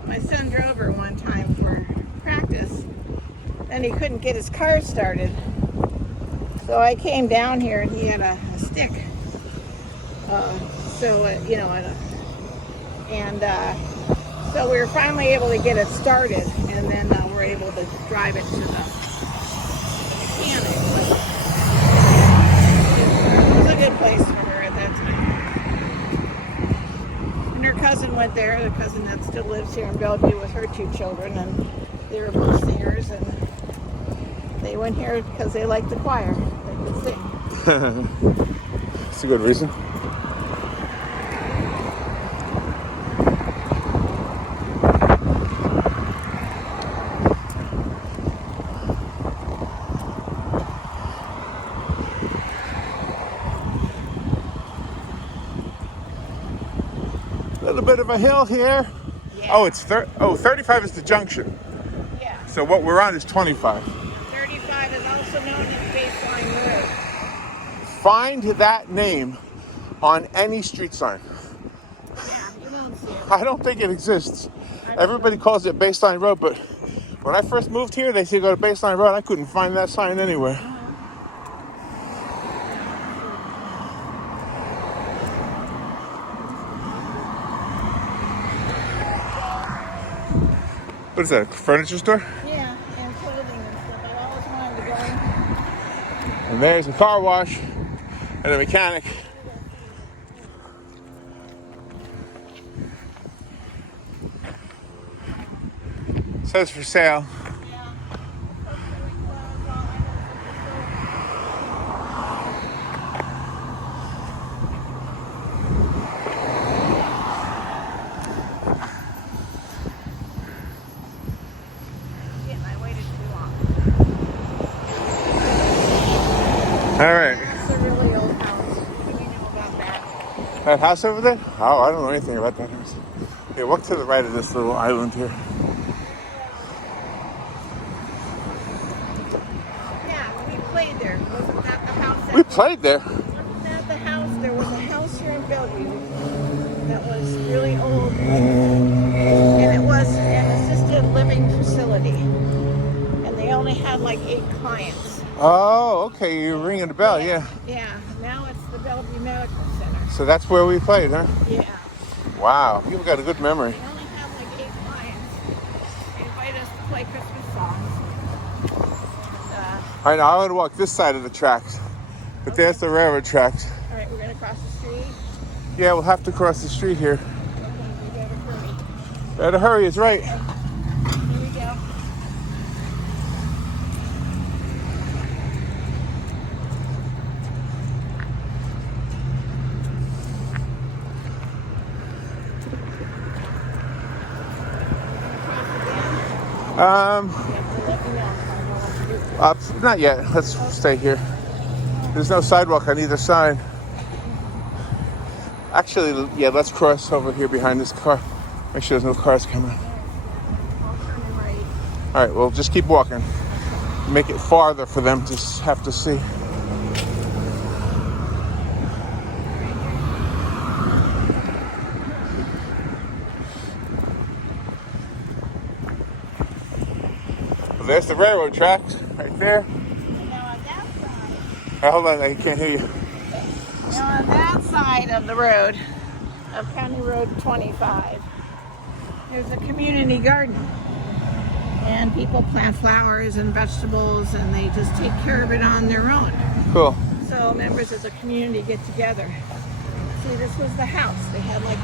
my son drove her one time for practice. Then he couldn't get his car started. So I came down here and he had a stick. So we were finally able to get it started, and then we're able to drive it to the mechanic. It was a good place for her at that time. And her cousin went there, the cousin that still lives here in Bellevue with her 2 children, and they were both singers, and they went here because they liked the choir. They could sing. That's a good reason. A little bit of a hill here. Yeah. Oh, it's 35 is the junction. Yeah. So what we're on is 25. 35 is also known as Baseline Road. Find that name on any street sign. Yeah, you don't see it. I don't think it exists. Everybody calls it Baseline Road, but when I first moved here, they said go to Baseline Road. I couldn't find that sign anywhere. What is that, a furniture store? Yeah, and clothing and stuff. I always wanted to go in. And there's a car wash and a mechanic. It says for sale. Yeah. I waited too long. All right. That's a really old house. What do we know about that? That house over there? Oh, I don't know anything about that house. Here, walk to the right of this little island here. Yeah, we played there. Wasn't that the house? We played there. Wasn't that the house? There was a house here in Bellevue that was really old. And it was an assisted living facility. And they only had like 8 clients. Oh, okay. You're ringing the bell, yeah. Yeah, now it's the Bellevue Medical Center. So that's where we played, huh? Yeah. Wow. You've got a good memory. They only have like 8 clients. They invite us to play Christmas songs. All right, now I'm going to walk this side of the tracks. But there's the railroad tracks. All right, we're going to cross the street. Yeah, we'll have to cross the street here. Okay, we better hurry. Better hurry, it's right. Here we go. Um, You have to let me know. I know what to do. not yet. Let's stay here. There's no sidewalk on either side. Actually, yeah, let's cross over here behind this car. Make sure there's no cars coming. I'll turn it right. All right, well, just keep walking. Make it farther for them to have to see. Well, there's the railroad tracks right there. Now on that side. Hold on, I can't hear you. Now on that side of the road, of County Road 25, there's a community garden. And people plant flowers and vegetables and they just take care of it on their own. Cool. So members of the community get together. See, this was the house. They had like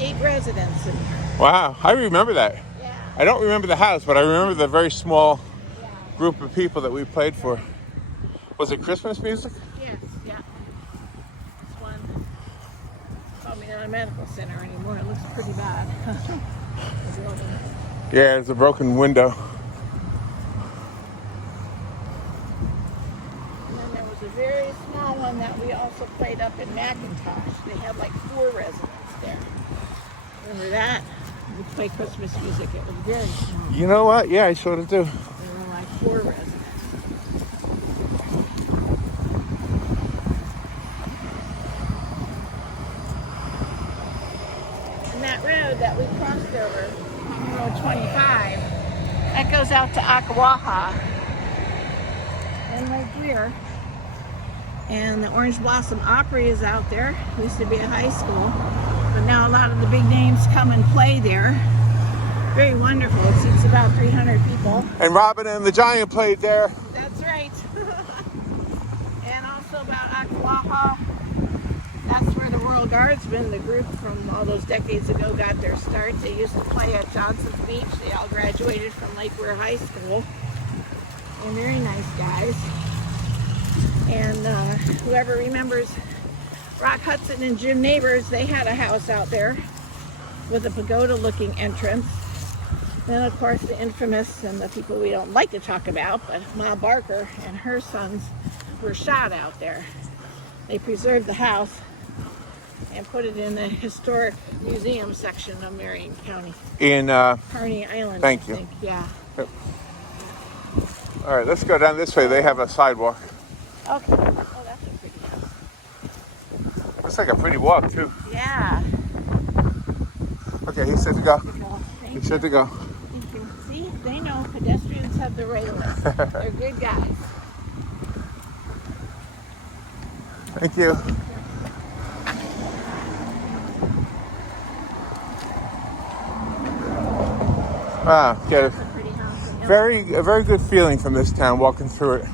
eight residents in here. Wow, I remember that. Yeah. I don't remember the house, but I remember the very small group of people that we played for. Was it Christmas music? Yes, yeah. This one, probably not a medical center anymore. It looks pretty bad. The building. Yeah, there's a broken window. And then there was a very small one that we also played up in McIntosh. They had like 4 residents there. Remember that? We played Christmas music. It was very small. You know what? Yeah, I sort of do. There were like 4 residents. And that road that we crossed over, Road 25, that goes out to Akawaha and Lake Weir. And the Orange Blossom Opry is out there. It used to be a high school, but now a lot of the big names come and play there. Very wonderful. It seats about 300 people. And Robin and the Giant played there. That's right. And also about Akawaha, that's where the Royal Guardsmen, the group from all those decades ago, got their start. They used to play at Johnson's Beach. They all graduated from Lake Weir High School. And very nice guys. And whoever remembers Rock Hudson and Jim Neighbors, they had a house out there with a pagoda-looking entrance. Then, of course, the infamous and the people we don't like to talk about, but Ma Barker and her sons were shot out there. They preserved the house and put it in the historic museum section of Marion County. In Carney Island, Thank I you. think. Yeah. all right, let's go down this way. They have a sidewalk. Okay. Oh, that's a pretty house. Looks like a pretty walk too. Yeah. Okay, he's set to go. Thank He's set to go. you. See, they know pedestrians have the railings. They're good guys. Thank you. Wow, get That's a pretty house. a very good feeling from this town walking through it.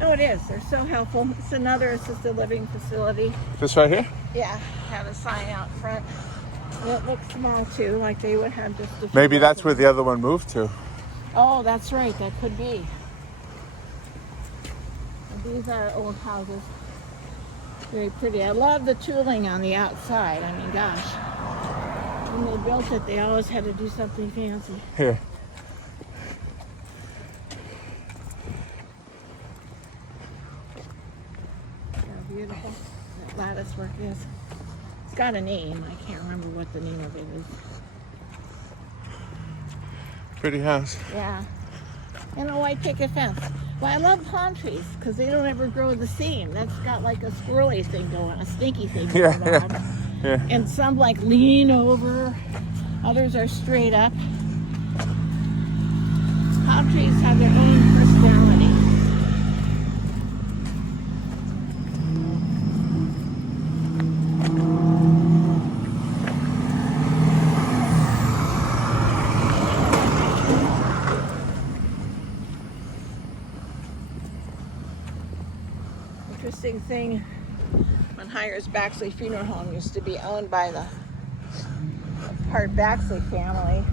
Oh, it is. They're so helpful. It's another assisted living facility. This right here? Yeah, have a sign out front. It looks small too, like they would have just a few Maybe that's where residents. the other one moved to. Oh, that's right. That could be. And these are old houses. Very pretty. I love the tooling on the outside. I mean, gosh. When they built it, they always had to do something fancy. Here. How beautiful that lattice work is. It's got a name. I can't remember what the name of it is. Pretty house. Yeah. And a white picket fence. Well, I love palm trees because they don't ever grow the same. That's got like a squirrely thing going, a stinky thing going Yeah, on. yeah. And some like lean over. Others are straight up. Palm trees have their own personality. Interesting thing, when Hires Baxley Funeral Home used to be owned by the Hart Baxley family.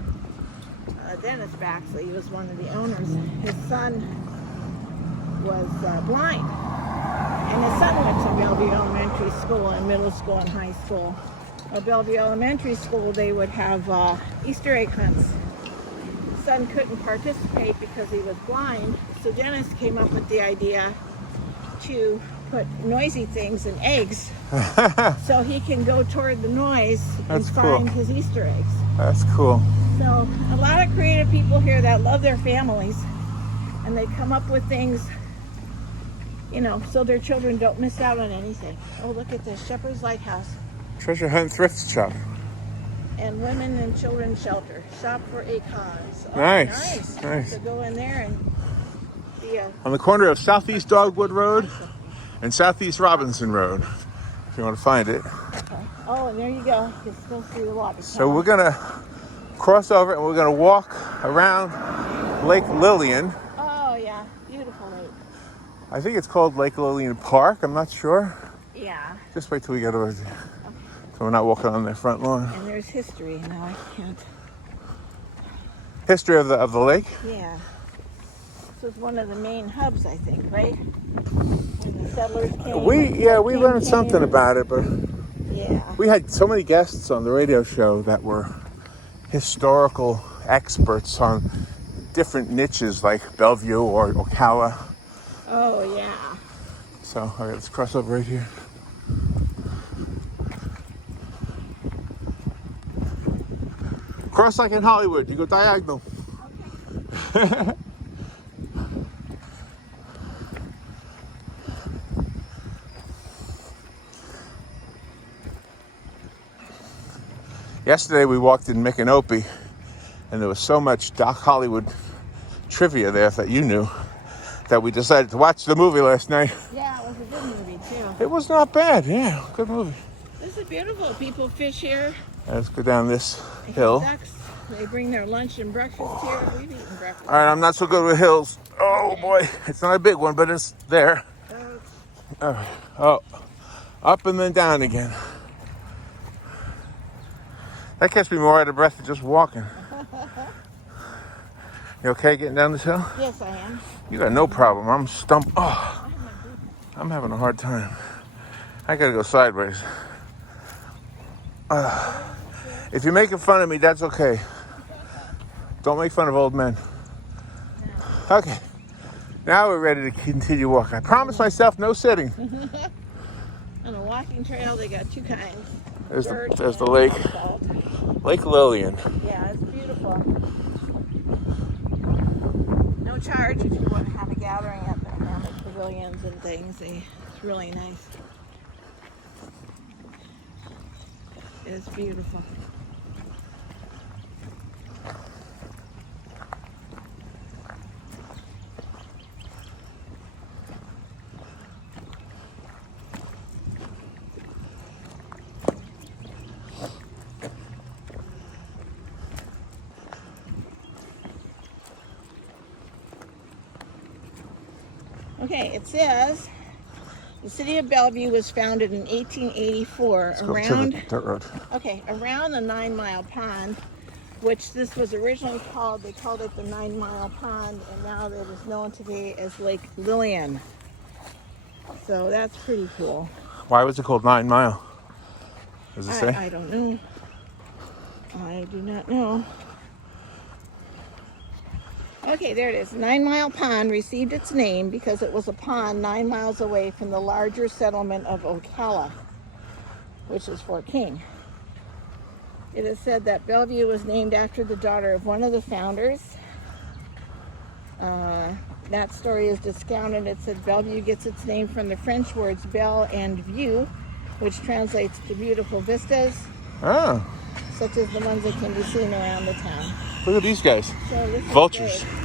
Dennis Baxley, he was one of the owners. His son was blind, and his son went to Bellevue Elementary School and middle school and high school. Bellevue Elementary School, they would have Easter egg hunts. Son couldn't participate because he was blind, so Dennis came up with the idea to put noisy things in eggs so he can go toward the noise and That's find cool. his Easter eggs. That's cool. So a lot of creative people here that love their families, and they come up with things, you know, so their children don't miss out on anything. Oh, look at this, Shepherd's Lighthouse. Treasure Hunt Thrift Shop. And Women and Children's Shelter. Shop for a cause. Oh, Nice, nice. So go in there and be a... On the corner of Southeast Dogwood Road and Southeast Robinson Road, if you want to find it. Oh, and there you go. You can still see the water. So we're going to cross over and we're going to walk around Lake Lillian. Oh, yeah. Beautiful lake. I think it's called Lake Lillian Park. I'm not sure. Yeah. Just wait till we get over there. So we're not walking on their front lawn. And there's history. Now I can't... History of the lake? Yeah. This was one of the main hubs, I think, right? When the settlers came. We learned something about it, but Yeah. we had so many guests on the radio show that were historical experts on different niches like Bellevue or Ocala. Oh, yeah. So, all right, let's cross over right here. Cross like in Hollywood, you go diagonal. Yesterday we walked in Micanopy, and there was so much Doc Hollywood trivia there that you knew that we decided to watch the movie last night. Yeah, it was a good movie, too. It was not bad, yeah, good movie. This is beautiful. People fish here. Let's go down this They hill. have ducks. They bring their lunch and breakfast here. We've eaten breakfast. All right, I'm not so good with hills. Oh boy, it's not a big one, but it's there. All right, oh, up and then down again. That gets me more out of breath than just walking. You okay getting down this hill? Yes, I am. You got no problem. I'm stumped. Oh, I'm having a hard time. I gotta go sideways. If you're making fun of me, that's okay. Don't make fun of old men. Okay. Now we're ready to continue walking. I promised myself no sitting. On a walking trail, they got two kinds. There's Dirt the and lake. asphalt. Lake Lillian. Yeah, it's beautiful. No charge if you want to have a gathering at the hammock pavilions and things. It's really nice. It's beautiful. Okay, it says the city of Bellevue was founded in 1884 Let's go to around the dirt road. around the 9 Mile Pond, which this was originally called. They called it the 9 Mile Pond, and now it is known today as Lake Lillian. So that's pretty cool. Why was it called 9 Mile? Does it say? I don't know. I do not know. Okay, there it is. 9 Mile Pond received its name because it was a pond 9 miles away from the larger settlement of Ocala, which is Fort King. It is said that Bellevue was named after the daughter of one of the founders. That story is discounted. It said Bellevue gets its name from the French words belle and view, which translates to beautiful vistas, Oh, such as the ones that can be seen around the town. look at these guys. So this is Vultures. great.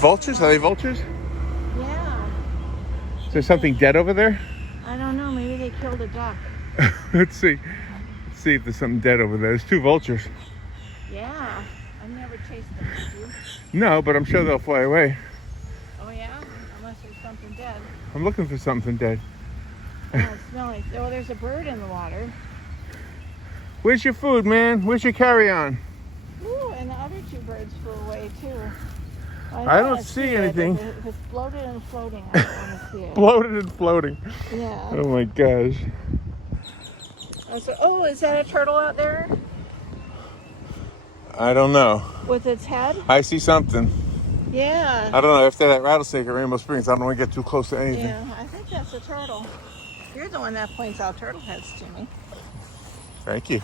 Vultures? Are they vultures? Yeah. Is there something dead over there? I don't know. Maybe they killed a duck. Let's see. Let's see if there's something dead over there. There's two vultures. Yeah. I've never chased them. Have you? No, but I'm sure they'll fly away. Oh, yeah? Unless there's something dead. I'm looking for something dead. Oh, it smells like... Oh, there's a bird in the water. Where's your food, man? Where's your carry-on? Ooh, and the other two birds flew away, too. I don't wanna see it. anything. If it's floated and floating, I don't want to see it. Floated and floating. Yeah. Oh my gosh. Oh, is that a turtle out there I don't know. with its head? I see something. Yeah. I don't know. After that rattlesnake at Rainbow Springs, I don't want to get too close to anything. Yeah, I think that's a turtle. You're the one that points out turtle heads to me. Thank you.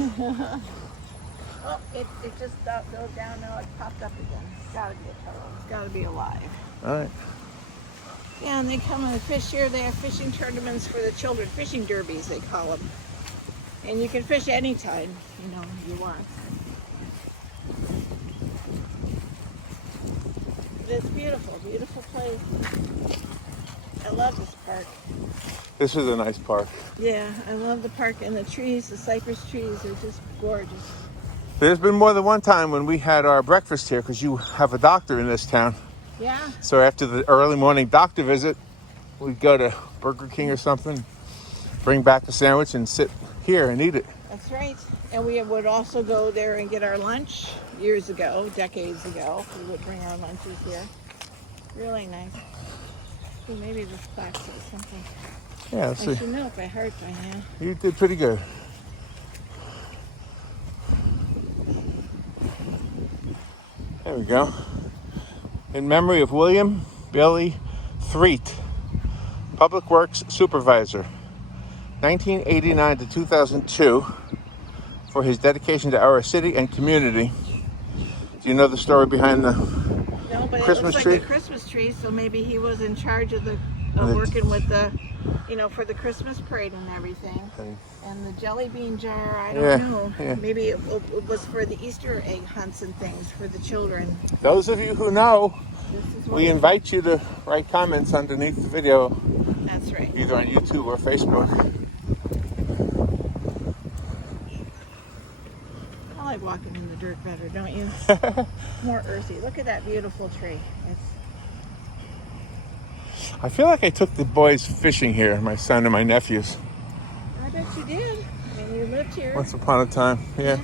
Oh, it just goes down now. It popped up again. It's got to be a turtle. It's got to be alive. All right. Yeah, and they come and fish here. They have fishing tournaments for the children. Fishing derbies, they call them. And you can fish anytime, you want. But it's beautiful, beautiful place. I love this park. This is a nice park. Yeah, I love the park and the trees, the cypress trees are just gorgeous. There's been more than one time when we had our breakfast here because you have a doctor in this town. Yeah. So after the early morning doctor visit, we'd go to Burger King or something, bring back a sandwich and sit here and eat it. That's right. And we would also go there and get our lunch years ago, decades ago. We would bring our lunches here. Really nice. Ooh, maybe this plaque says something. Yeah, let's I see. should know it by heart by now. You did pretty good. There we go. In memory of William Bailey Thrift, Public Works Supervisor, 1989 to 2002, for his dedication to our city and community. Do you know the story behind the No, but Christmas it looks tree? like a Christmas tree, so maybe he was in charge of working with the, for the Christmas parade and everything. And the jelly bean jar, I don't know. Yeah. Maybe it was for the Easter egg hunts and things for the children. Those of you who know, This is we invite you to write comments underneath the video, That's right. either on YouTube or Facebook. I like walking in the dirt better, don't you? More earthy. Look at that beautiful tree. I feel like I took the boys fishing here, my son and my nephews, I bet you did. I mean, you lived here. once upon a time. Yeah. You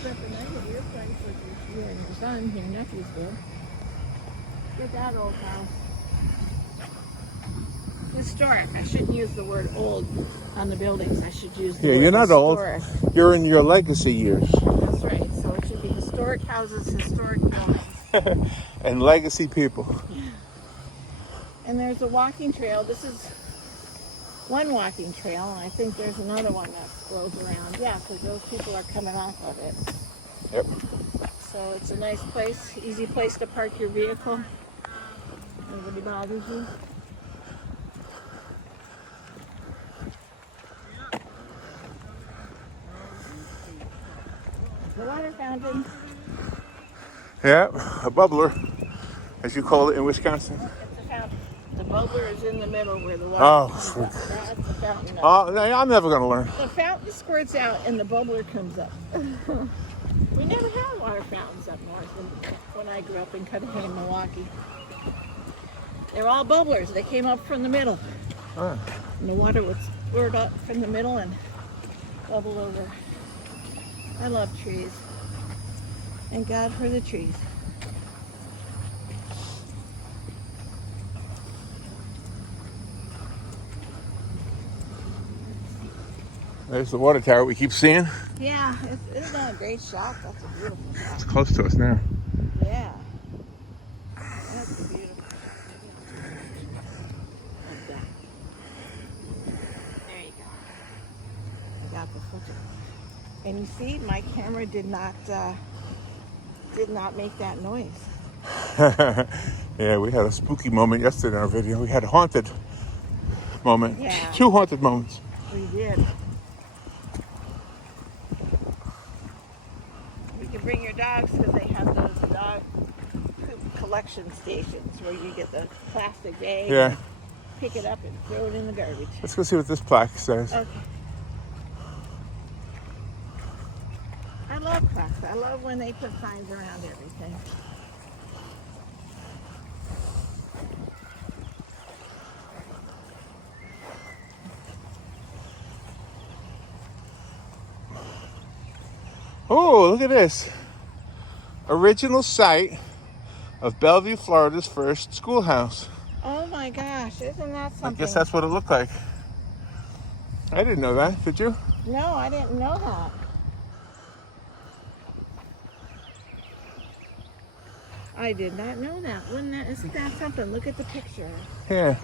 spent the night at your place with you and your son, your nephews did. Look at that old house. Historic. I shouldn't use the word old on the buildings. I should use the word You're not historic. old. You're in your legacy years. That's right. So it should be historic houses, historic buildings. And legacy people. And there's a walking trail. This is one walking trail, and I think there's another one that goes around. Yeah, because those people are coming off of it. Yep. So it's a nice place, easy place to park your vehicle. Nobody bothers you. The water fountain. Yeah, a bubbler, as you call it in Wisconsin. It's a fountain. The bubbler is in the middle where the water Oh, comes sweet. up. That's the fountain. I'm never going to learn. The fountain squirts out and the bubbler comes up. We never had water fountains up north when I grew up in Cudahy, Milwaukee. They're all bubblers. They came up from the middle. Ah. And the water would squirt up from the middle and bubble over. I love trees. Thank God for the trees. There's the water tower we keep seeing. Yeah, isn't that a great shot? That's a beautiful shot. It's close to us now. Yeah. That's beautiful. Like that. There you go. I got the footage. And you see, my camera did not make that noise. Yeah, we had a spooky moment yesterday in our video. We had a haunted moment. Yeah. 2 haunted moments. We did. You can bring your dogs because they have those dog poop collection stations where you get the plastic bag, Yeah. pick it up and throw it in the garbage. Let's go see what this plaque says. Okay. I love plaques. I love when they put signs around everything. Oh, look at this. Original site of Bellevue, Florida's first schoolhouse. Oh my gosh, isn't that I something? guess that's what it looked like. I didn't know that, did you? No, I didn't know that. I did not know that. Isn't that something? Look at the picture. Yeah.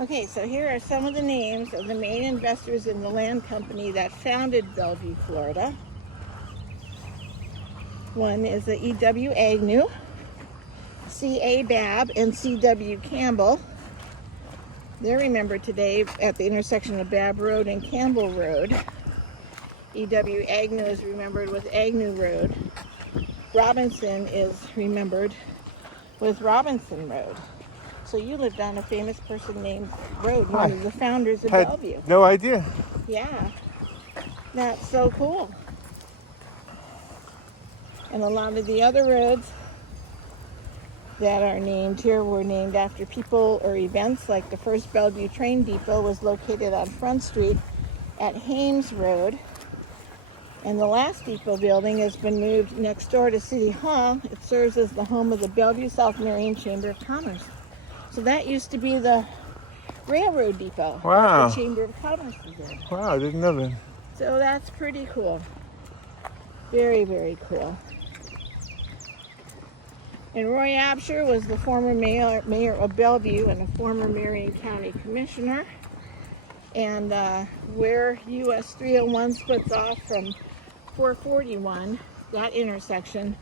Okay, so here are some of the names of the main investors in the land company that founded Bellevue, Florida. One is the E.W. Agnew, C.A. Babb, and C.W. Campbell. They're remembered today at the intersection of Babb Road and Campbell Road. E.W. Agnew is remembered with Agnew Road. Robinson is remembered with Robinson Road. So you lived on a famous person named Road, one of the founders of Bellevue. No idea. Yeah, that's so cool. And a lot of the other roads that are named here were named after people or events, like the first Bellevue train depot was located on Front Street at Hames Road. And the last depot building has been moved next door to City Hall. It serves as the home of the Bellevue South Marion Chamber of Commerce. So that used to be the railroad depot. Wow. The Chamber of Commerce is in. Wow, I didn't know that. So that's pretty cool. Very, very cool. And Roy Absher was the former mayor of Bellevue and a former Marion County commissioner. And where US 301 splits off from 441, that intersection,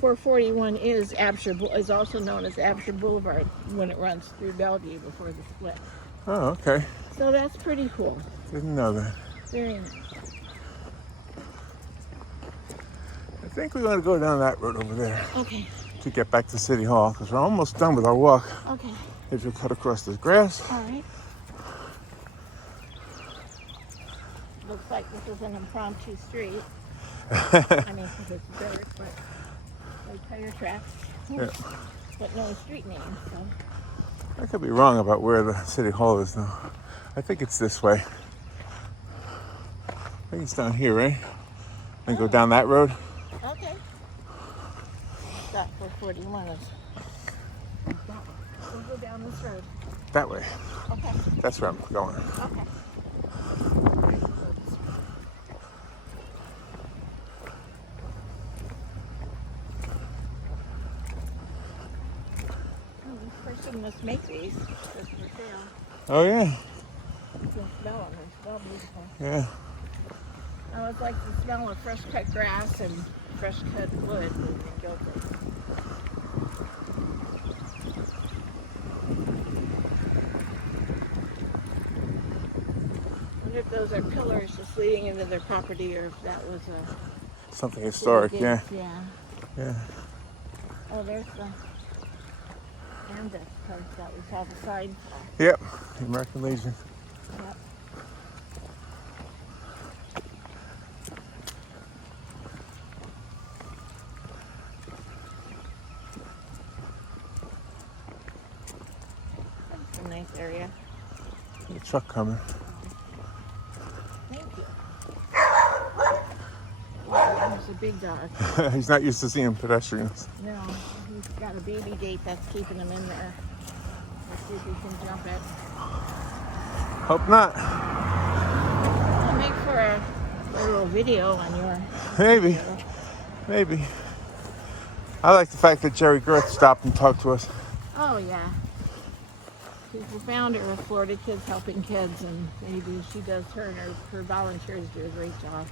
441 is also known as Absher Boulevard when it runs through Bellevue before the split. Oh, okay. So that's pretty cool. Didn't know that. Very nice. I think we're going to go down that road over there Okay. to get back to City Hall because we're almost done with our walk. Okay. If you cut across this grass. All right. Looks like this is an impromptu street. I mean, because it's dirt, but like tire tracks. Yeah. But no street name, so. I could be wrong about where the City Hall is though. I think it's this way. I think it's down here, right? Then go down that road. Okay. That 441 is that way. We'll go down this road. That way. Okay. That's where I'm going. Okay. This person must make these just for sale. Oh yeah. You can smell them. They smell beautiful. Yeah. I always like the smell of fresh cut grass and fresh cut wood in Gilbert. I wonder if those are pillars just leading into their property or if that was a Something historic, yeah. Yeah. Yeah. Oh, there's the Andes post that we saw the sign for. Yep. The American Legion. Yep. That's a nice area. The truck coming. Thank you. Wow, there's a big dog. He's not used to seeing pedestrians. No, he's got a baby gate that's keeping him in there. Let's see if he can jump it. Hope not. I'll make for a little video on your Maybe. video. Maybe. I like the fact that Gerri Gerthe stopped and talked to us. Oh, yeah. She's the founder of Florida Kids Helping Kids, and maybe she does her volunteers do a great job.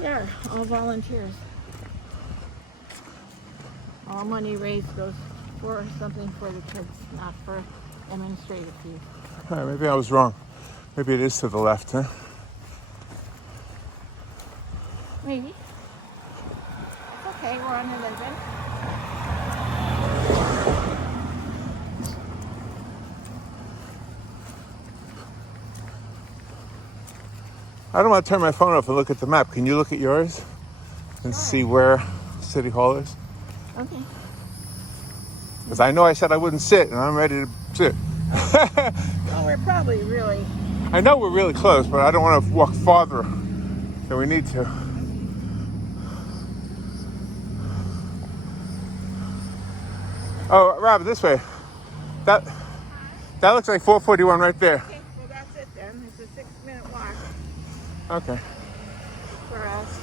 Yeah, all volunteers. All money raised goes for something for the kids, not for administrative fees. All right, maybe I was wrong. Maybe it is to the left, huh? Maybe. It's okay, we're on Linden. I don't want to turn my phone off and look at the map. Can you look at yours and see where City Hall is? Okay. Because I know I said I wouldn't sit, and I'm ready to sit. Well, we're probably really... I know we're really close, but I don't want to walk farther than we need to. Oh, Rob, this way. That looks like 441 right there. Okay, well that's it then. It's a 6-minute walk Okay. for us.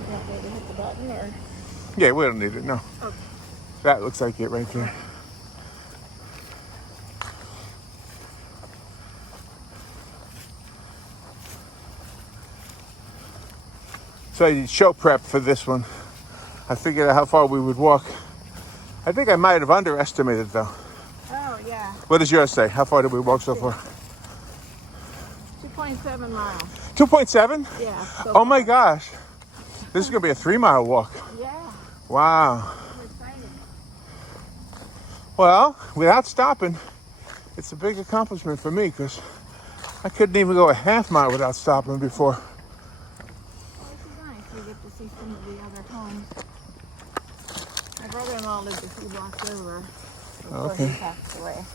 You want me to hit the button or? Yeah, we don't need it, no. Okay. That looks like it right there. So I did show prep for this one. I figured out how far we would walk. I think I might have underestimated though. Oh, yeah. What does yours say? How far did we walk so far? 2.7 miles. 2.7? Yeah. So Oh my gosh. This is going to be a 3-mile walk. Yeah. Wow. We're excited. Well, without stopping, it's a big accomplishment for me because I couldn't even go a half mile without stopping before. Well, this is nice. We get to see some of the other homes. My brother-in-law lived a few blocks over before Okay. he passed away. My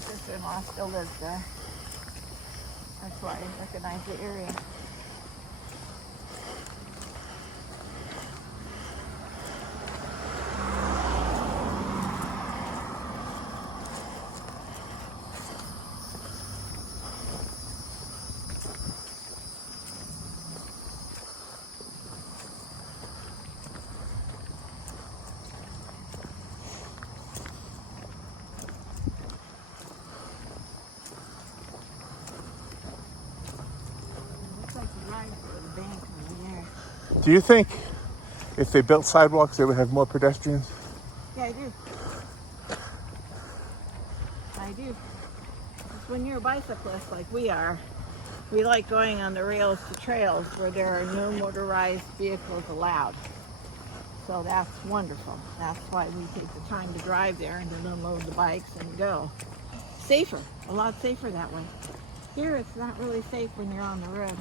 sister-in-law still lives there. That's why I recognize the area. Looks like the ride for the bank over there. Do you think if they built sidewalks, they would have more pedestrians? Yeah, I do. I do. Because when you're a bicyclist like we are, we like going on the rails to trails where there are no motorized vehicles allowed. So that's wonderful. That's why we take the time to drive there and then unload the bikes and go. Safer, a lot safer that way. Here it's not really safe when you're on the road.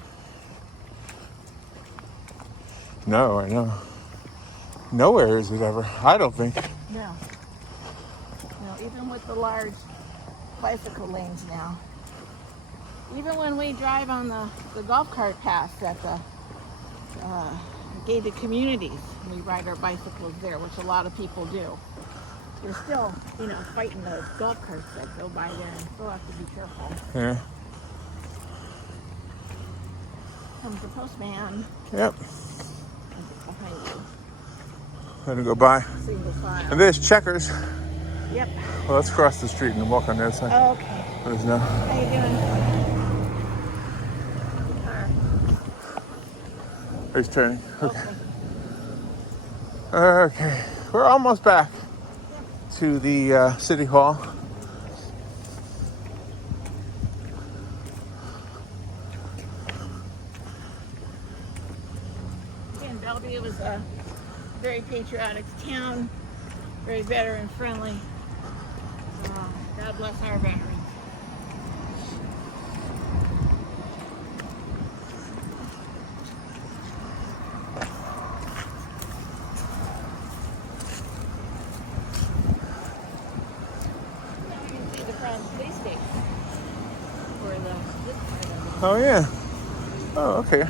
No, I know. Nowhere is it ever. I don't think. No. You know, even with the large bicycle lanes now. Even when we drive on the golf cart paths at the gated communities, we ride our bicycles there, which a lot of people do. You're still, you know, fighting the golf carts that go by there and still have to be careful. Yeah. Comes the postman Yep. behind you. Let him go by. Single file. And there's Checkers. Yep. Well, let's cross the street and walk on the other side. Okay. There's no. How you doing? He's turning. Okay. Okay. Okay. We're almost back to the City Hall. Again, Bellevue is a very patriotic town, very veteran friendly. God bless our veterans. You can see the front police station where the zip code is. Oh, yeah. Oh, okay.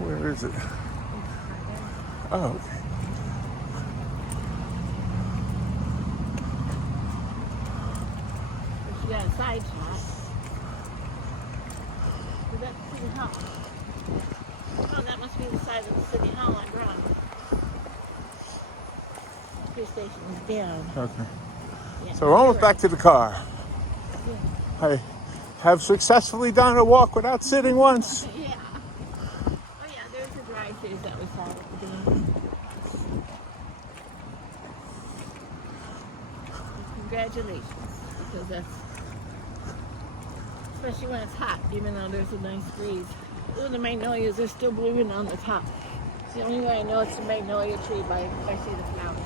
Where is it? Oh, okay. got a side shot. Is that City Hall? Oh, that must be the side of the City Hall I'm wrong. The police station is down. Okay. Yeah, So we're almost you're back to the car. right. I have successfully done a walk without sitting once. Yeah. Oh yeah, there's the drive-throughs that we saw at the beginning. Congratulations, because that's, especially when it's hot, even though there's a nice breeze. Ooh, the magnolias are still blooming on the top. It's the only way I know it's a magnolia tree by if I see the flowers.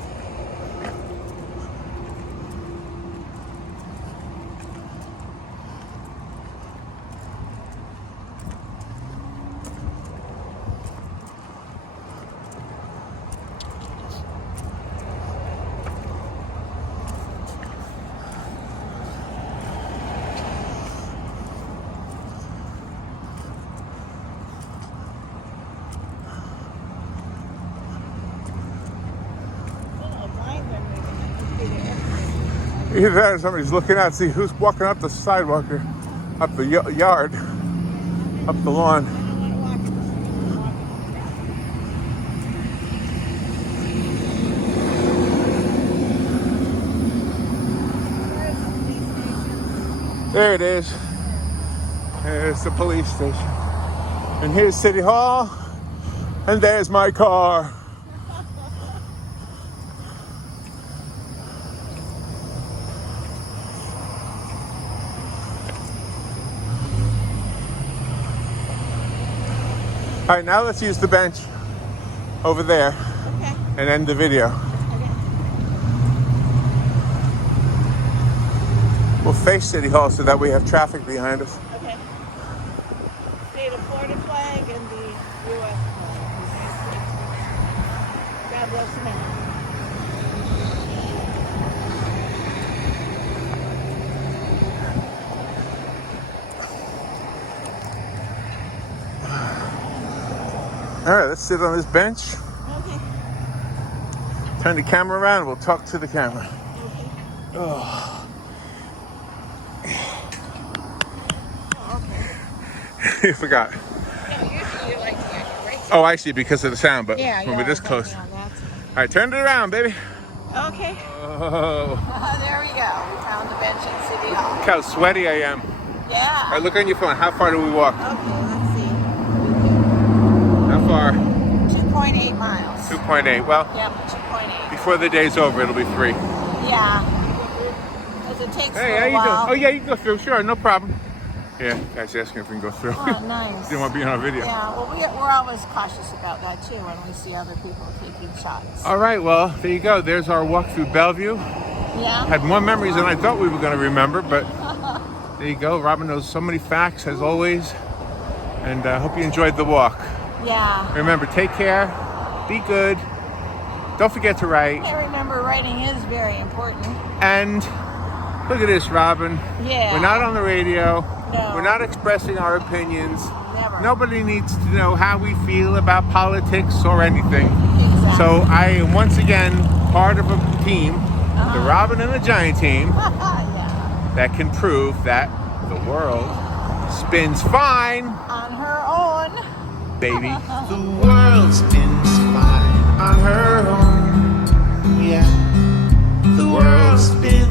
Either that or somebody's looking out to see who's walking up the sidewalk or up the yard, up the lawn. There it is. There's the police station. And here's City Hall. And there's my car. All right, now let's use the bench over there Okay. and end the video. Okay. We'll face City Hall so that we have traffic behind us. Okay. State of Florida flag and the U.S. flag. God bless America. All right, let's sit on this bench. Okay. Turn the camera around. We'll talk to the camera. Okay. Oh. Oh, okay. You forgot. No, usually you like to get right. Oh, actually, because of the sound, but Yeah, when we're this exactly close. on that. All right, turn it around, baby. Okay. Oh, There we go. We found the bench at City Hall. look how sweaty I am. Yeah. All right, look on your phone. How far do we walk? Okay, let's see. How far? 2.8 miles. 2.8. Well, Yep, 2.8. before the day's over, it'll be 3. Yeah. Because it takes Hey, a how little you doing? while. Oh, yeah, you can go through. Sure, no problem. Yeah, guy's asking if we can go through. Oh, nice. Didn't want to be on our video. Yeah, well, we're always cautious about that too when we see other people taking shots. All right, well, there you go. There's our walk through Bellevue. Yeah. Had more memories than I thought we were going to remember, but there you go. Robin knows so many facts, as always. And I hope you enjoyed the walk. Yeah. Remember, take care, be good, don't forget to write, I remember writing is very important. and look at this, Robin. Yeah. We're not on the radio. No. We're not expressing our opinions. Never. Nobody needs to know how we feel about politics or anything. Exactly. So I am once again part of a team, the Robin and the Giant team, yeah. that can prove that the world spins fine, On her own. baby. The world spins fine on her own. Yeah, the world spins